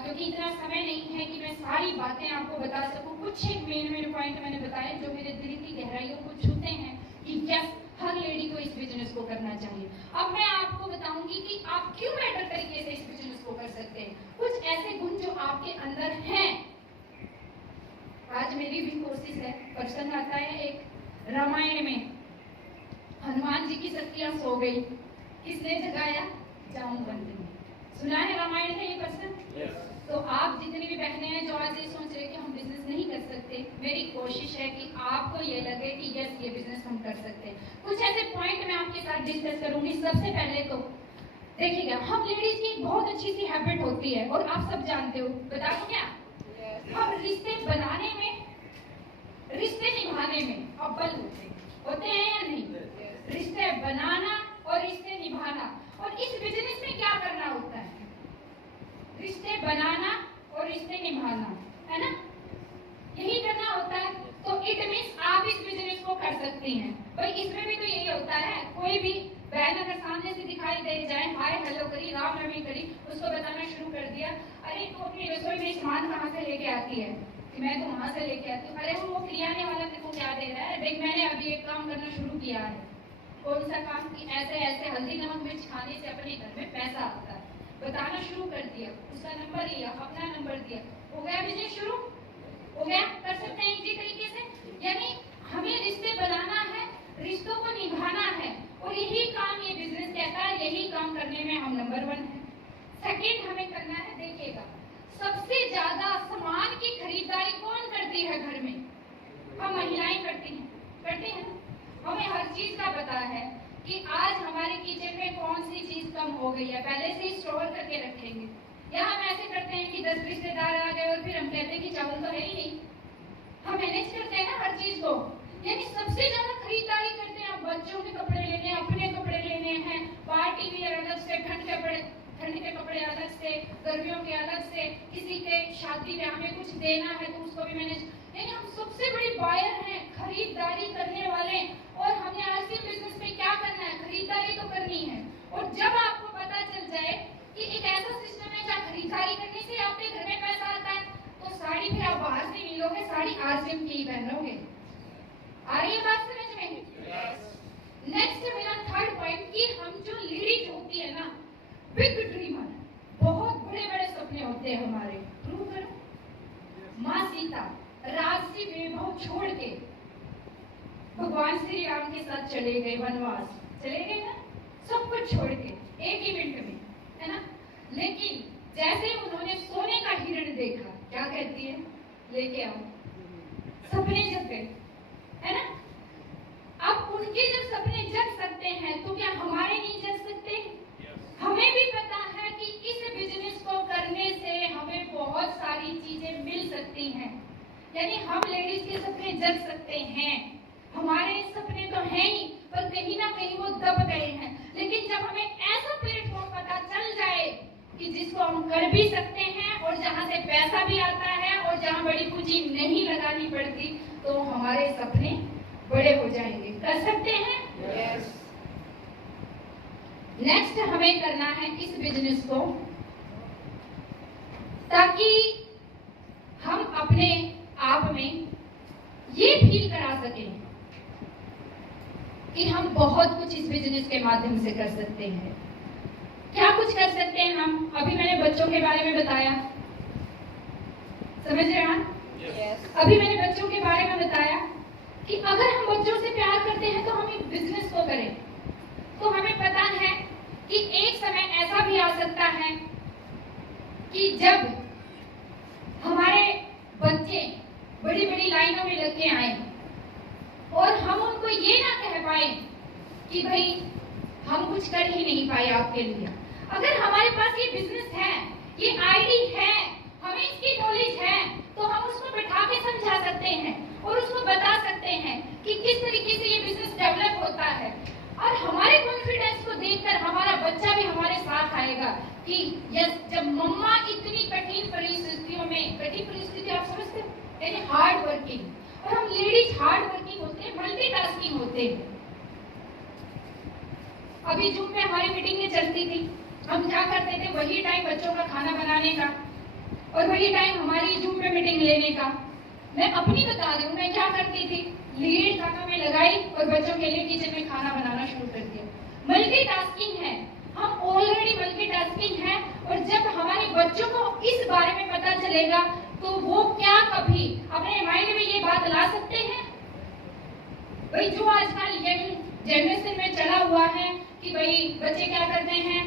क्योंकि इतना समय नहीं है कि मैं सारी बातें आपको बता सकूं। कुछ एक मेन पॉइंट मैंने बताए जो मेरे दिल की गहराइयों को छूते हैं कि यस, हर लेडी को इस बिजनेस को करना चाहिए। अब मैं आपको बताऊंगी कि आप क्यों बेटर तरीके से इस बिजनेस को कर सकते हैं। कुछ ऐसे गुण जो आपके अंदर हैं। आज मेरी भी कोशिश है, प्रसंग आता है एक रामायण में, हनुमान जी की शक्तियां सो गई, किसने जगाया? जामवंत ने। सुना है रामायण का ये प्रसंग? तो आप जितनी भी बहनें हैं जो आज ये सोच रहे कि हम बिजनेस नहीं कर सकते, मेरी कोशिश है कि आपको ये लगे कि यस, ये बिजनेस हम कर सकते हैं। कुछ ऐसे पॉइंट मैं आपके साथ डिस्कस करूंगी। सबसे पहले तो देखिएगा, हम लेडीज की बहुत अच्छी सी हैबिट होती है और आप सब जानते हो। बता दो क्या? हम रिश्ते बनाने में, रिश्ते निभाने में अव्वल होते हैं या नहीं? रिश्ते बनाना और रिश्ते निभाना। और इस बिजनेस में क्या करना होता है? रिश्ते बनाना और रिश्ते निभाना, है ना? यही करना होता है। तो इट मींस आप इस बिजनेस को कर सकती हैं। भाई इसमें भी तो यही होता है, कोई भी बहन अगर सामने से दिखाई दे जाए, हाय हेलो करी, राम रमी करी, उसको बताना शुरू कर दिया, अरे तू अपनी रसोई में सामान कहाँ से लेके आती है? कि मैं तो वहां से लेके आती हूँ। अरे वो किराने वाला तेरे को क्या दे रहा है? देख मैंने अभी एक काम करना शुरू किया है। कौन सा काम? कि ऐसे ऐसे हल्दी नमक मिर्च खाने से अपने घर में पैसा आता है। बताना शुरू कर दिया, उसका नंबर लिया, अपना नंबर दिया, हो गया बिजनेस शुरू, हो गया। कर सकते हैं इसी तरीके से। यानी हमें रिश्ते बनाना है, रिश्तों को निभाना है, और यही काम ये बिजनेस कहता है, यही काम करने में हम नंबर 1 है। सेकंड हमें करना है, देखिएगा सबसे ज्यादा सामान की खरीदारी कौन करती है घर में? हम महिलाएं करती हैं। हमें हर चीज का पता है कि आज हमारे किचन में कौन सी चीज कम हो गई है, पहले से ही स्टोर करके रखेंगे। या हम ऐसे करते हैं कि 10 रिश्तेदार आ गए और फिर हम कहते हैं कि चावल तो है ही नहीं। हम मैनेज करते हैं ना हर चीज को। यानी सबसे ज्यादा खरीदारी करते हैं। बच्चों के कपड़े लेने, अपने कपड़े लेने हैं, पार्टी वियर अलग से, ठंड के कपड़े अलग से, गर्मियों के अलग से, किसी के शादी में हमें कुछ देना है तो उसको भी मैनेज। यानी हम सबसे बड़ी बायर हैं, खरीदारी करने वाले। और हमने आज के बिजनेस में क्या करना है? खरीदारी तो करनी है। और जब आपको पता चल जाए कि एक ऐसा सिस्टम है जहाँ खरीदारी करने से आपके घर में पैसा आता है, तो साड़ी फिर आप बाहर से मिलोगे, साड़ी आरसीएम की ही पहनोगे। आ रही है बात समझ में? नेक्स्ट मेरा थर्ड पॉइंट कि हम जो लेडीज होती है ना, बिग ड्रीमर, बहुत बड़े बड़े सपने होते हैं हमारे। प्रूव करो। माँ सीता राजसी वैभव छोड़ के भगवान श्री राम के साथ चले गए वनवास, चले गए ना, सब कुछ छोड़ के एक ही मिनट में, है ना। लेकिन जैसे उन्होंने सोने का हिरण देखा, क्या कहती है? लेके आओ। सपने जग गए, है ना। अब उनके जब सपने जग सकते हैं तो क्या हमारे नहीं जग सकते? हमें भी पता है कि इस बिजनेस को करने से हमें बहुत सारी चीजें मिल सकती हैं। यानी हम लेडीज के सपने जग सकते हैं। हमारे सपने तो हैं ही, पर कहीं ना कहीं वो दब गए हैं। लेकिन जब हमें ऐसा प्लेटफॉर्म पता चल जाए कि जिसको हम कर भी सकते हैं और जहां से पैसा भी आता है और जहां बड़ी पूंजी नहीं लगानी पड़ती, तो हमारे सपने बड़े हो जाएंगे। कर सकते हैं? yes. नेक्स्ट हमें करना है इस बिजनेस को ताकि हम अपने आप में ये फील करा सकें कि हम बहुत कुछ इस बिजनेस के माध्यम से कर सकते हैं। क्या कुछ कर सकते हैं हम? अभी मैंने बच्चों के बारे में बताया, समझ रहे हैं? yes. अभी मैंने बच्चों के बारे में बताया कि अगर हम बच्चों से प्यार करते हैं तो हम इस बिजनेस को करें। तो हमें पता है कि एक समय ऐसा भी आ सकता है कि जब हमारे बच्चे बड़ी बड़ी लाइनों में लग के आए और हम उनको ये ना कह पाए कि भाई हम कुछ कर ही नहीं पाए आपके लिए। अगर हमारे पास ये बिजनेस है, ये आईडी है, हमें इसकी नॉलेज है, तो हम उसको बैठा के समझा सकते हैं और उसको बता सकते हैं कि किस तरीके से ये बिजनेस डेवलप होता है। और हमारे कॉन्फिडेंस को देखकर हमारा बच्चा भी हमारे साथ आएगा कि यस, जब मम्मा इतनी कठिन परिस्थितियों में, कठिन परिस्थिति आप समझते हो, यानी हार्ड वर्किंग, और हम लेडीज हार्ड वर्किंग होते हैं, मल्टीटास्किंग होते हैं। अभी जूम पे हमारी मीटिंगें चलती थी, हम क्या करते थे? वही टाइम बच्चों का खाना बनाने का और वही टाइम हमारी जूम पे मीटिंग लेने का। मैं अपनी बता रही हूँ, मैं क्या करती थी? लीड खाना में लगाई और बच्चों के लिए किचन में खाना बनाना शुरू कर दिया। मल्टीटास्किंग है, हम ऑलरेडी मल्टीटास्किंग है। और जब हमारे बच्चों को इस बारे में पता चलेगा तो वो क्या कभी अपने माइंड में ये बात ला सकते हैं? भाई जो आजकल जनरेशन में चला हुआ है कि भाई बच्चे क्या करते हैं?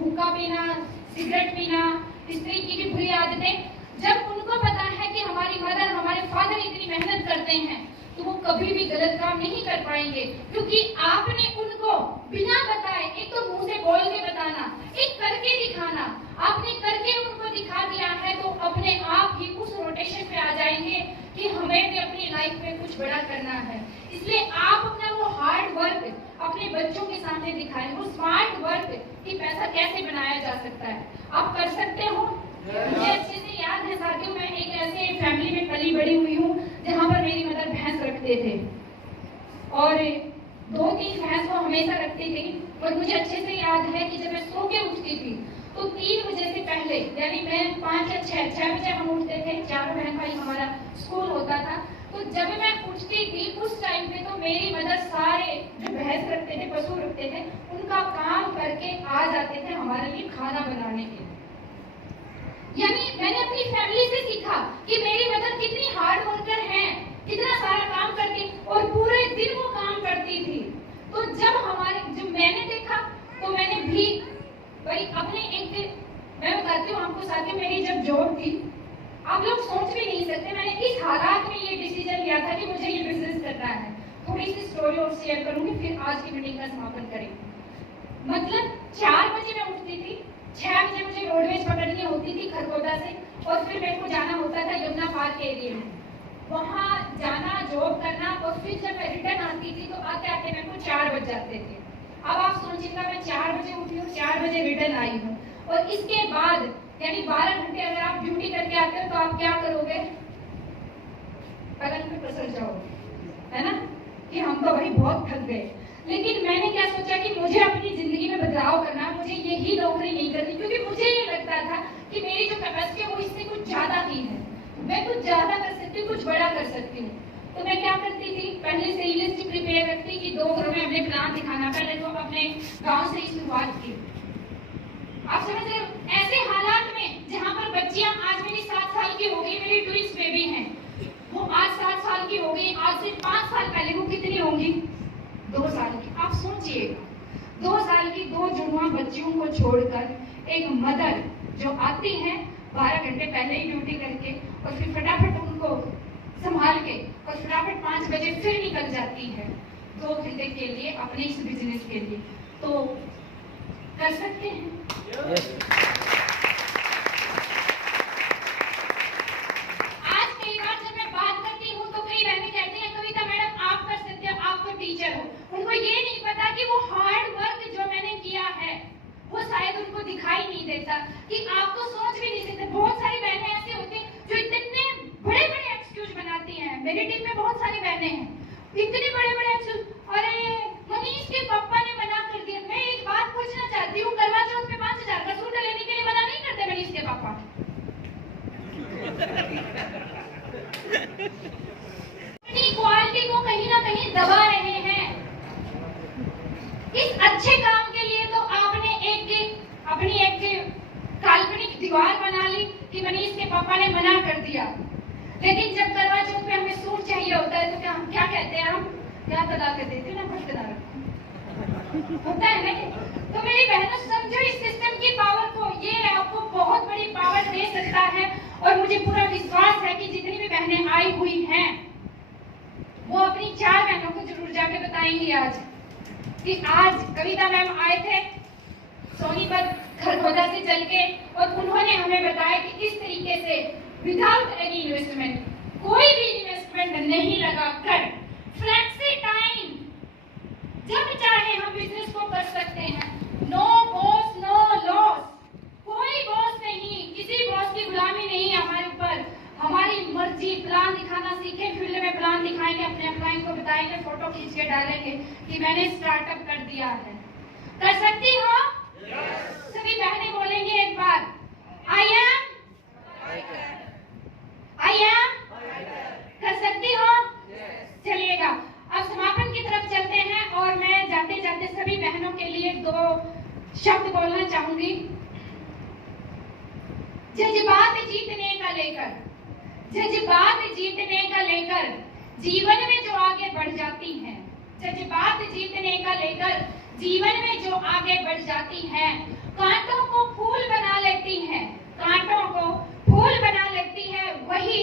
हुक्का पीना, सिगरेट पीना, इस तरीके की बुरी आदतें। जब उनको पता है कि हमारी मदर, हमारे फादर इतनी मेहनत करते हैं, तो वो कभी भी गलत काम नहीं कर पाएंगे, क्योंकि आपने उनको बिना बताए, एक तो मुंह से बोल के बताना, एक करके दिखाना, आपने करके उनको दिखा दिया है, तो अपने आप ही उस रोटेशन पे आ जाएंगे कि हमें भी अपनी लाइफ में कुछ बड़ा करना है। इसलिए आप अपना वो हार्ड वर्क अपने बच्चों के सामने दिखाएं, वो स्मार्ट वर्क कि पैसा कैसे बनाया जा सकता है। आप कर सकते हो। मुझे अच्छे से याद है साथियों, मैं एक ऐसे फैमिली में पली बड़ी हुई हूँ जहाँ पर मेरी मदर भैंस रखते थे और 2-3 भैंस को हमेशा रखती थी। और मुझे अच्छे से याद है कि जब मैं सो के उठती थी तो 3 बजे से पहले, यानी मैं 5 या 6 बजे हम उठते थे, 4 बहन भाई हमारा स्कूल होता था, तो जब मैं उठती थी उस टाइम पे तो मेरी मदर सारे जो भैंस रखते थे, पशु रखते थे, उनका काम करके आ जाते थे हमारे लिए खाना बनाने के लिए। यानी मैंने अपनी फैमिली से सीखा कि मेरी मदर कितनी हार्ड वर्कर है, कितना सारा काम करती और पूरे दिन वो काम करती थी। तो जब मैंने देखा तो मैंने भी भाई अपने मैं बताती हूँ आपको साथी, मेरी जब जॉब थी, आप लोग सोच भी नहीं सकते, मैंने इस हालात में ये डिसीजन लिया था कि मुझे ये बिजनेस करना है। थोड़ी सी स्टोरी और शेयर करूंगी, फिर आज की मीटिंग का समापन करेंगे। मतलब 4 बजे मैं उठती थी, 6 बजे मुझे रोडवेज पकड़नी होती थी खरगोदा से, और फिर मेरे को जाना होता था यमुना पार्क एरिया में, वहां जाना, जॉब करना, और फिर जब मैं रिटर्न आती थी तो आते आते मेरे को 4 बज जाते थे। अब आप सोचिएगा मैं 4 बजे उठी हूँ, 4 बजे रिटर्न आई हूँ, और इसके बाद यानी 12 घंटे अगर आप ड्यूटी करके आते हो तो आप क्या करोगे? पलंग पे पसर जाओगे, है ना, कि हम तो भाई बहुत थक गए। लेकिन मैंने क्या सोचा कि मुझे अपनी जिंदगी में बदलाव करना, मुझे यही नौकरी नहीं करनी, क्योंकि मुझे ये लगता था कि मेरी जो कैपेसिटी है वो इससे कुछ ज्यादा की है, मैं कुछ ज्यादा कर सकती हूँ, कुछ बड़ा कर सकती हूँ। तो मैं क्या करती थी, पहले से ही लिस्ट प्रिपेयर रखती कि 2 घरों में अपने प्लान दिखाना। पहले तो अपने गांव से ही शुरुआत की। आप समझ रहे हो, ऐसे हालात में जहां पर बच्चियां, आज मेरी 7 साल की हो गई, मेरी ट्विंस बेबी हैं, वो आज 7 साल की हो गई, आज से 5 साल पहले वो कितनी होंगी? 2 साल की। आप सोचिए 2 साल की 2 जुड़वा बच्चियों को छोड़कर एक मदर जो आती है 12 घंटे पहले ही ड्यूटी करके, और फिर फटाफट उनको संभाल के और फटाफट 5 बजे फिर निकल जाती है 2 घंटे के लिए अपने इस बिजनेस के लिए, तो कर सकते हैं। आज कई बार जब मैं बात करती हूँ तो कई बहनें कहती हैं कविता मैडम आप कर सकते हो, आप तो टीचर हो। उनको ये नहीं पता कि वो हार्ड वर्क जो मैंने किया है वो शायद उनको दिखाई नहीं देता, कि आपको सोच भी नहीं सकते। बहुत सारी बहनें ऐसी होती हैं जो इतने बड़े बड़े एक्सक्यूज बनाती हैं। मेरी टीम में बहुत सारी बहनें हैं, इतने बड़े बड़े एक्सक्यूज, अरे मनीष के पापा ने मना कर दिया। मैं एक बात पूछना चाहती हूँ, करवा चौथ पे 5000 का सूट लेने के लिए मना नहीं करते मनीष के पापा? अपनी क्वालिटी को कहीं ना कहीं दबा रहे हैं। इस अच्छे काम के लिए तो आपने अपनी एक काल्पनिक दीवार बना ली कि मनीष के पापा ने मना कर दिया। लेकिन जब करवा चौथ पे हमें सूट चाहिए होता है तो क्या कहते हैं हम? क्या तला कर देते हैं ना, भटकदार होता है ना। तो मेरी बहनों समझो इस सिस्टम की पावर को, ये आपको बहुत बड़ी पावर दे सकता है। और मुझे पूरा विश्वास है कि जितनी भी बहनें आई हुई हैं वो अपनी 4 बहनों को जरूर जाके बताएंगी आज कि आज कविता मैम आए थे सोनीपत खरगोदा से चल के, और उन्होंने हमें बताया कि किस तरीके से विदाउट एनी इन्वेस्टमेंट, कोई भी इन्वेस्टमेंट नहीं लगाकर फ्लेक्सी टाइम जब चाहे हम बिजनेस को कर सकते हैं। नो बॉस नो लॉस, कोई बॉस नहीं, किसी बॉस की गुलामी नहीं है हमारे ऊपर। हमारी मर्जी, प्लान दिखाना सीखे, फील्ड में प्लान दिखाएंगे, अपने क्लाइंट को बताएंगे, फोटो खींच के डालेंगे कि मैंने स्टार्टअप कर दिया है। कर सकती हो? सभी बहनें बोलेंगे एक बार, आई एम कर सकती हो? चलिएगा अब समापन की तरफ चलते हैं, और मैं जाते जाते सभी बहनों के लिए 2 शब्द बोलना चाहूंगी। जज्बात जीतने का लेकर, जज्बात जीतने का लेकर जीवन में जो आगे बढ़ जाती हैं, जज्बात जीतने का लेकर जीवन में जो आगे बढ़ जाती हैं, कांटों को फूल बना लेती हैं, कांटों को फूल बना लेती है, वही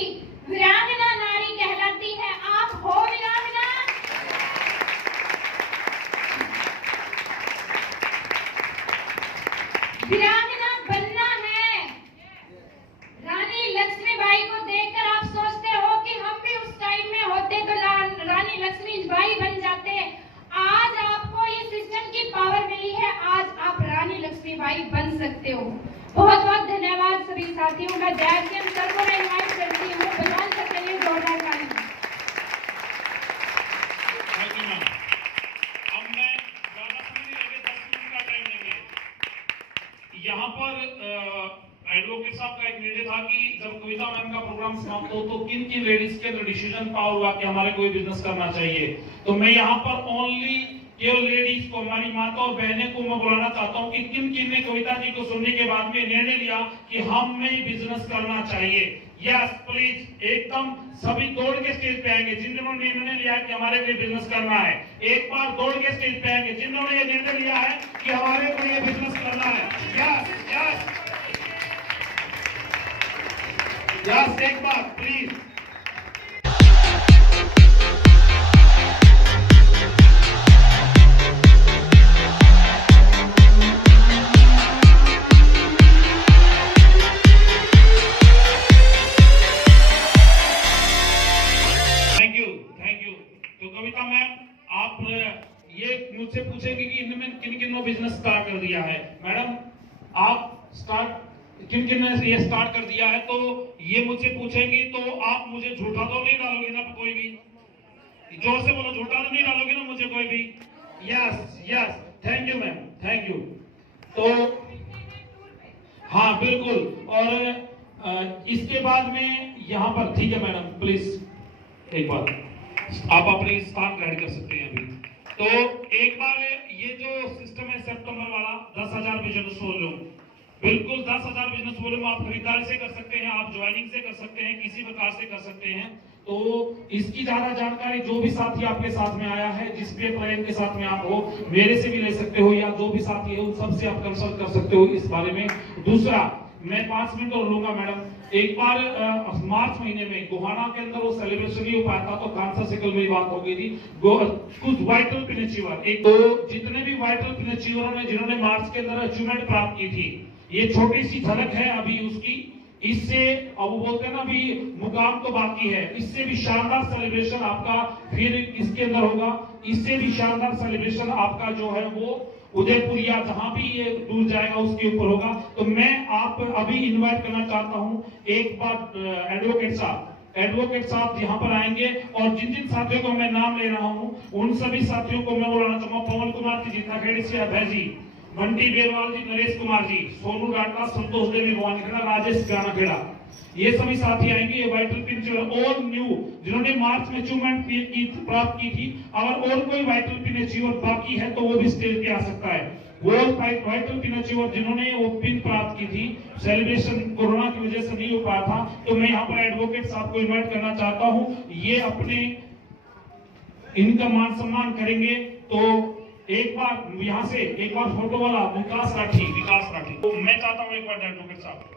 वीरांगना नारी कहलाती है। आप हो वीरांगना? वीरांगना बनना है। रानी लक्ष्मीबाई को देखकर आप सोचते हो कि हम भी उस टाइम में होते तो रानी लक्ष्मीबाई बन जाते। आज आपको ये सिस्टम की पावर मिली है, आज आप रानी लक्ष्मीबाई बन सकते हो। बहुत बहुत धन्यवाद सभी साथियों का। जय सर को मैं इनवाइट करती हूँ, भगवान सर के लिए जोरदार ताली। अब मैं यहाँ पर एडवोकेट साहब का एक निर्णय था कि जब कविता मैम का प्रोग्राम समाप्त हो तो किन किन लेडीज के अंदर डिसीजन पावर हुआ कि हमारे कोई बिजनेस करना चाहिए। तो मैं यहाँ पर ओनली केवल लेडीज को, हमारी माता और बहनें को मैं बुलाना चाहता हूँ कि किन किन ने कविता जी को सुनने के बाद में निर्णय लिया कि हमें बिजनेस करना चाहिए। यस प्लीज, एकदम सभी दौड़ के स्टेज पे आएंगे जिन्होंने निर्णय लिया है कि हमारे लिए बिजनेस करना है। एक बार दौड़ के स्टेज पे आएंगे जिन्होंने ये निर्णय लिया है कि हमारे को ये बिजनेस करना है। यस यस यस, एक बार प्लीज। Thank you. तो कविता मैम, आप ये मुझसे पूछेंगे कि इनमें किन किन ने बिजनेस स्टार्ट कर दिया है। मैडम, आप किन किन ने ये स्टार्ट कर दिया है, तो ये मुझसे पूछेंगी तो आप मुझे झूठा तो नहीं डालोगे ना कोई भी? जोर से बोलो, झूठा तो नहीं डालोगे ना मुझे कोई भी? Yes yes, thank you ma'am, thank you. तो हाँ बिल्कुल, और इसके बाद में यहाँ पर, ठीक है मैडम प्लीज एक बार आप अपनी स्थान ग्रहण कर सकते हैं अभी। तो एक बार ये जो सिस्टम है सितंबर वाला 10,000 बिजनेस वॉल्यूम, बिल्कुल 10,000 बिजनेस वॉल्यूम आप खरीदारी से कर सकते हैं, आप ज्वाइनिंग से कर सकते हैं, किसी प्रकार से कर सकते हैं। तो इसकी ज्यादा जानकारी जो भी साथी आपके साथ में आया है, जिस भी क्लाइंट के साथ में आप हो, मेरे से भी ले सकते हो या जो भी साथी है उन सबसे आप कंसल्ट कर सकते हो इस बारे में। दूसरा, मैं 5 मिनट और लूंगा मैडम। एक बार मार्च महीने में गोहाना के अंदर वो सेलिब्रेशन नहीं हो पाया था, तो कांसा सिकल में बात हो गई थी। कुछ वाइटल पिन अचीवर, एक तो जितने भी वाइटल पिन अचीवरों ने जिन्होंने मार्च के अंदर अचीवमेंट प्राप्त की थी, ये छोटी सी झलक है अभी उसकी। इससे अब वो बोलते हैं ना, अभी मुकाम तो बाकी है, इससे भी शानदार सेलिब्रेशन आपका फिर इसके अंदर होगा। इससे भी शानदार सेलिब्रेशन आपका जो है वो उदयपुर या जहां भी ये दूर जाएगा उसके ऊपर होगा। तो मैं आप अभी इनवाइट करना चाहता हूं एक बार एडवोकेट साहब यहाँ पर आएंगे, और जिन जिन साथियों को मैं नाम ले रहा हूं उन सभी साथियों को मैं बुलाना चाहूंगा। पवन कुमार जी, जीता खेड़ी से अभय जी, बंटी बेरवाल जी, नरेश कुमार जी, सोनू डाटा, संतोष देवी भवानीखेड़ा, राजेश गानाखेड़ा, ये सभी साथी आएंगे। ये वाइटल पिन ऑल न्यू जिन्होंने मार्च में अचीवमेंट प्राप्त की थी, अगर और कोई वाइटल पिन अचीवर बाकी है तो वो भी स्टेज पे आ सकता है। वो वाइटल पिन अचीवर जिन्होंने वो पिन प्राप्त की थी, सेलिब्रेशन कोरोना की वजह से नहीं हो पाया था, तो मैं यहाँ पर एडवोकेट साहब को इन्वाइट करना चाहता हूँ। ये अपने इनका मान सम्मान करेंगे। तो एक बार यहाँ से एक बार फोटो वाला विकास राठी, तो मैं चाहता हूँ एक बार एडवोकेट साहब।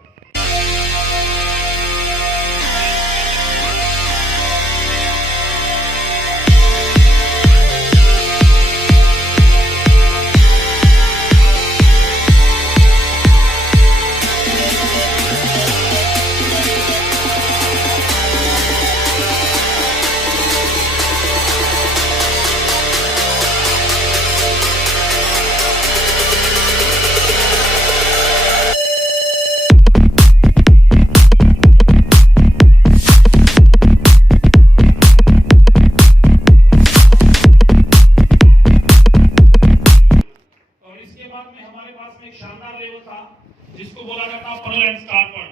जिसको बोला जाता है पर्ल एंड स्टारफल।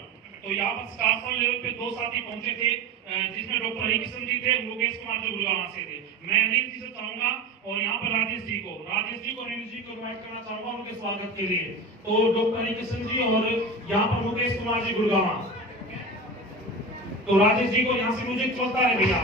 तो यहाँ पर स्टारफल लेवल पे 2 साथी पहुंचे थे, जिसमें डॉक्टर हरिकिशन जी थे, मुकेश कुमार जो गुड़गांव से थे। मैं अनिल जी से चाहूंगा और यहाँ पर राजेश जी को अनिल जी को इन्वाइट करना चाहूंगा उनके स्वागत के लिए। तो डॉक्टर हरिकिशन जी और यहाँ पर मुकेश कुमार जी गुड़गांव, तो राजेश जी को यहाँ से म्यूजिक चलता है भैया।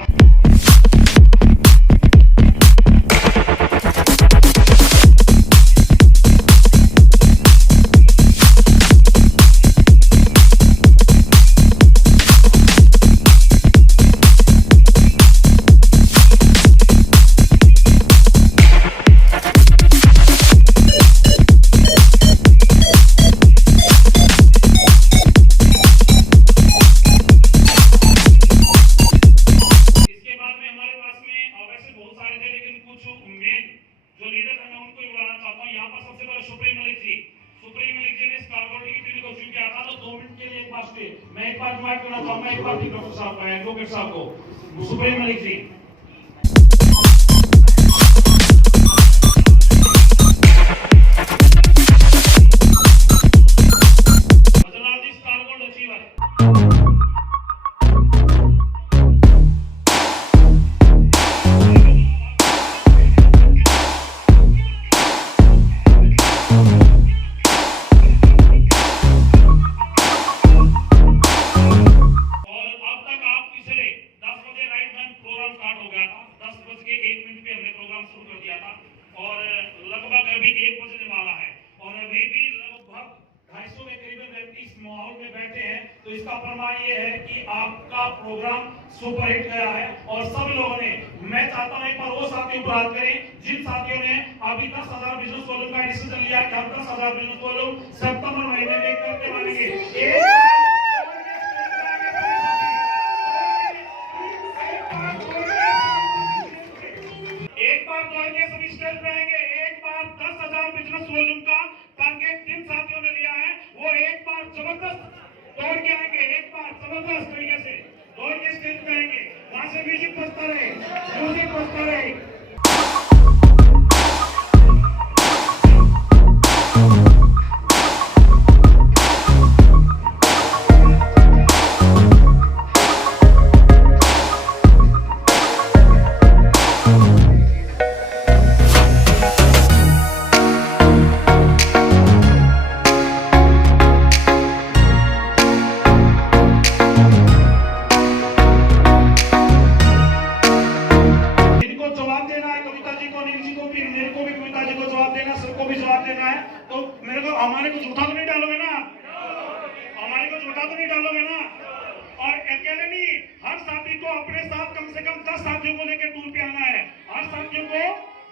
मैं एक बार इन्वाइट करना चाहूंगा एक बार डॉक्टर साहब एडवोकेट साहब को, सुप्रीम मलिक जी। 1 बजने वाला है और अभी भी लगभग 250 के करीबन व्यक्ति इस माहौल में बैठे हैं। तो इसका प्रमाण ये है कि आपका प्रोग्राम सुपरहिट गया है और सब लोगों ने, मैं चाहता हूं एक बार वो साथियों पर बात करें जिन साथियों ने अभी 10,000 बिजनेस वॉल्यूम का डिसीजन लिया कि हम 10,000 बिजनेस वॉल्यूम सितंबर महीने में करके मानेंगे। एक बार दौड़ के सभी स्टेज पे आएंगे। एक बार 10,000 बिजनेस वॉल्यूम का टारगेट जिन साथियों ने लिया है वो एक बार जबरदस्त दौड़ के आएंगे, एक बार जबरदस्त तरीके से दौड़ के स्टेज पे आएंगे। वहां से म्यूजिक बजता रहे, म्यूजिक बजता रहे। तो मेरे को हमारे को झूठा तो नहीं डालोगे ना, हमारे को झूठा तो नहीं डालोगे ना। और अकेले नहीं, हर साथी को अपने साथ कम से कम 10 साथियों को लेकर टूर पे आना है। हर साथियों को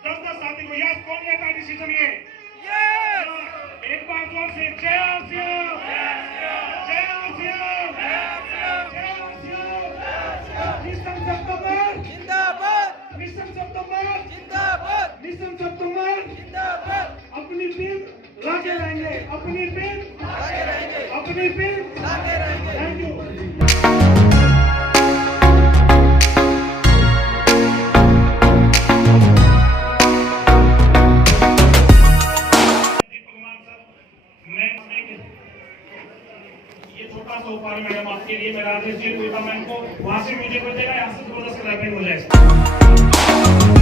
10-10 साथी को। यस, कौन लेता है डिसीजन ये? एक बार जोर से जय आरसीएम, जय आरसीएम, जय आरसीएम। मिशन सितंबर जिंदाबाद, मिशन सितंबर जिंदाबाद, मिशन सितंबर जिंदाबाद। अपनी टीम लाके रहेंगे, अपनी टीम लाके रहेंगे, अपनी टीम लाके रहेंगे। Thank you. ये छोटा सा उपहार मैडम आपके लिए, मेरा आदेश जी कोई था, मैं इनको वहां से मुझे कर देगा, यहाँ से जबरदस्त रैपिंग हो जाएगा।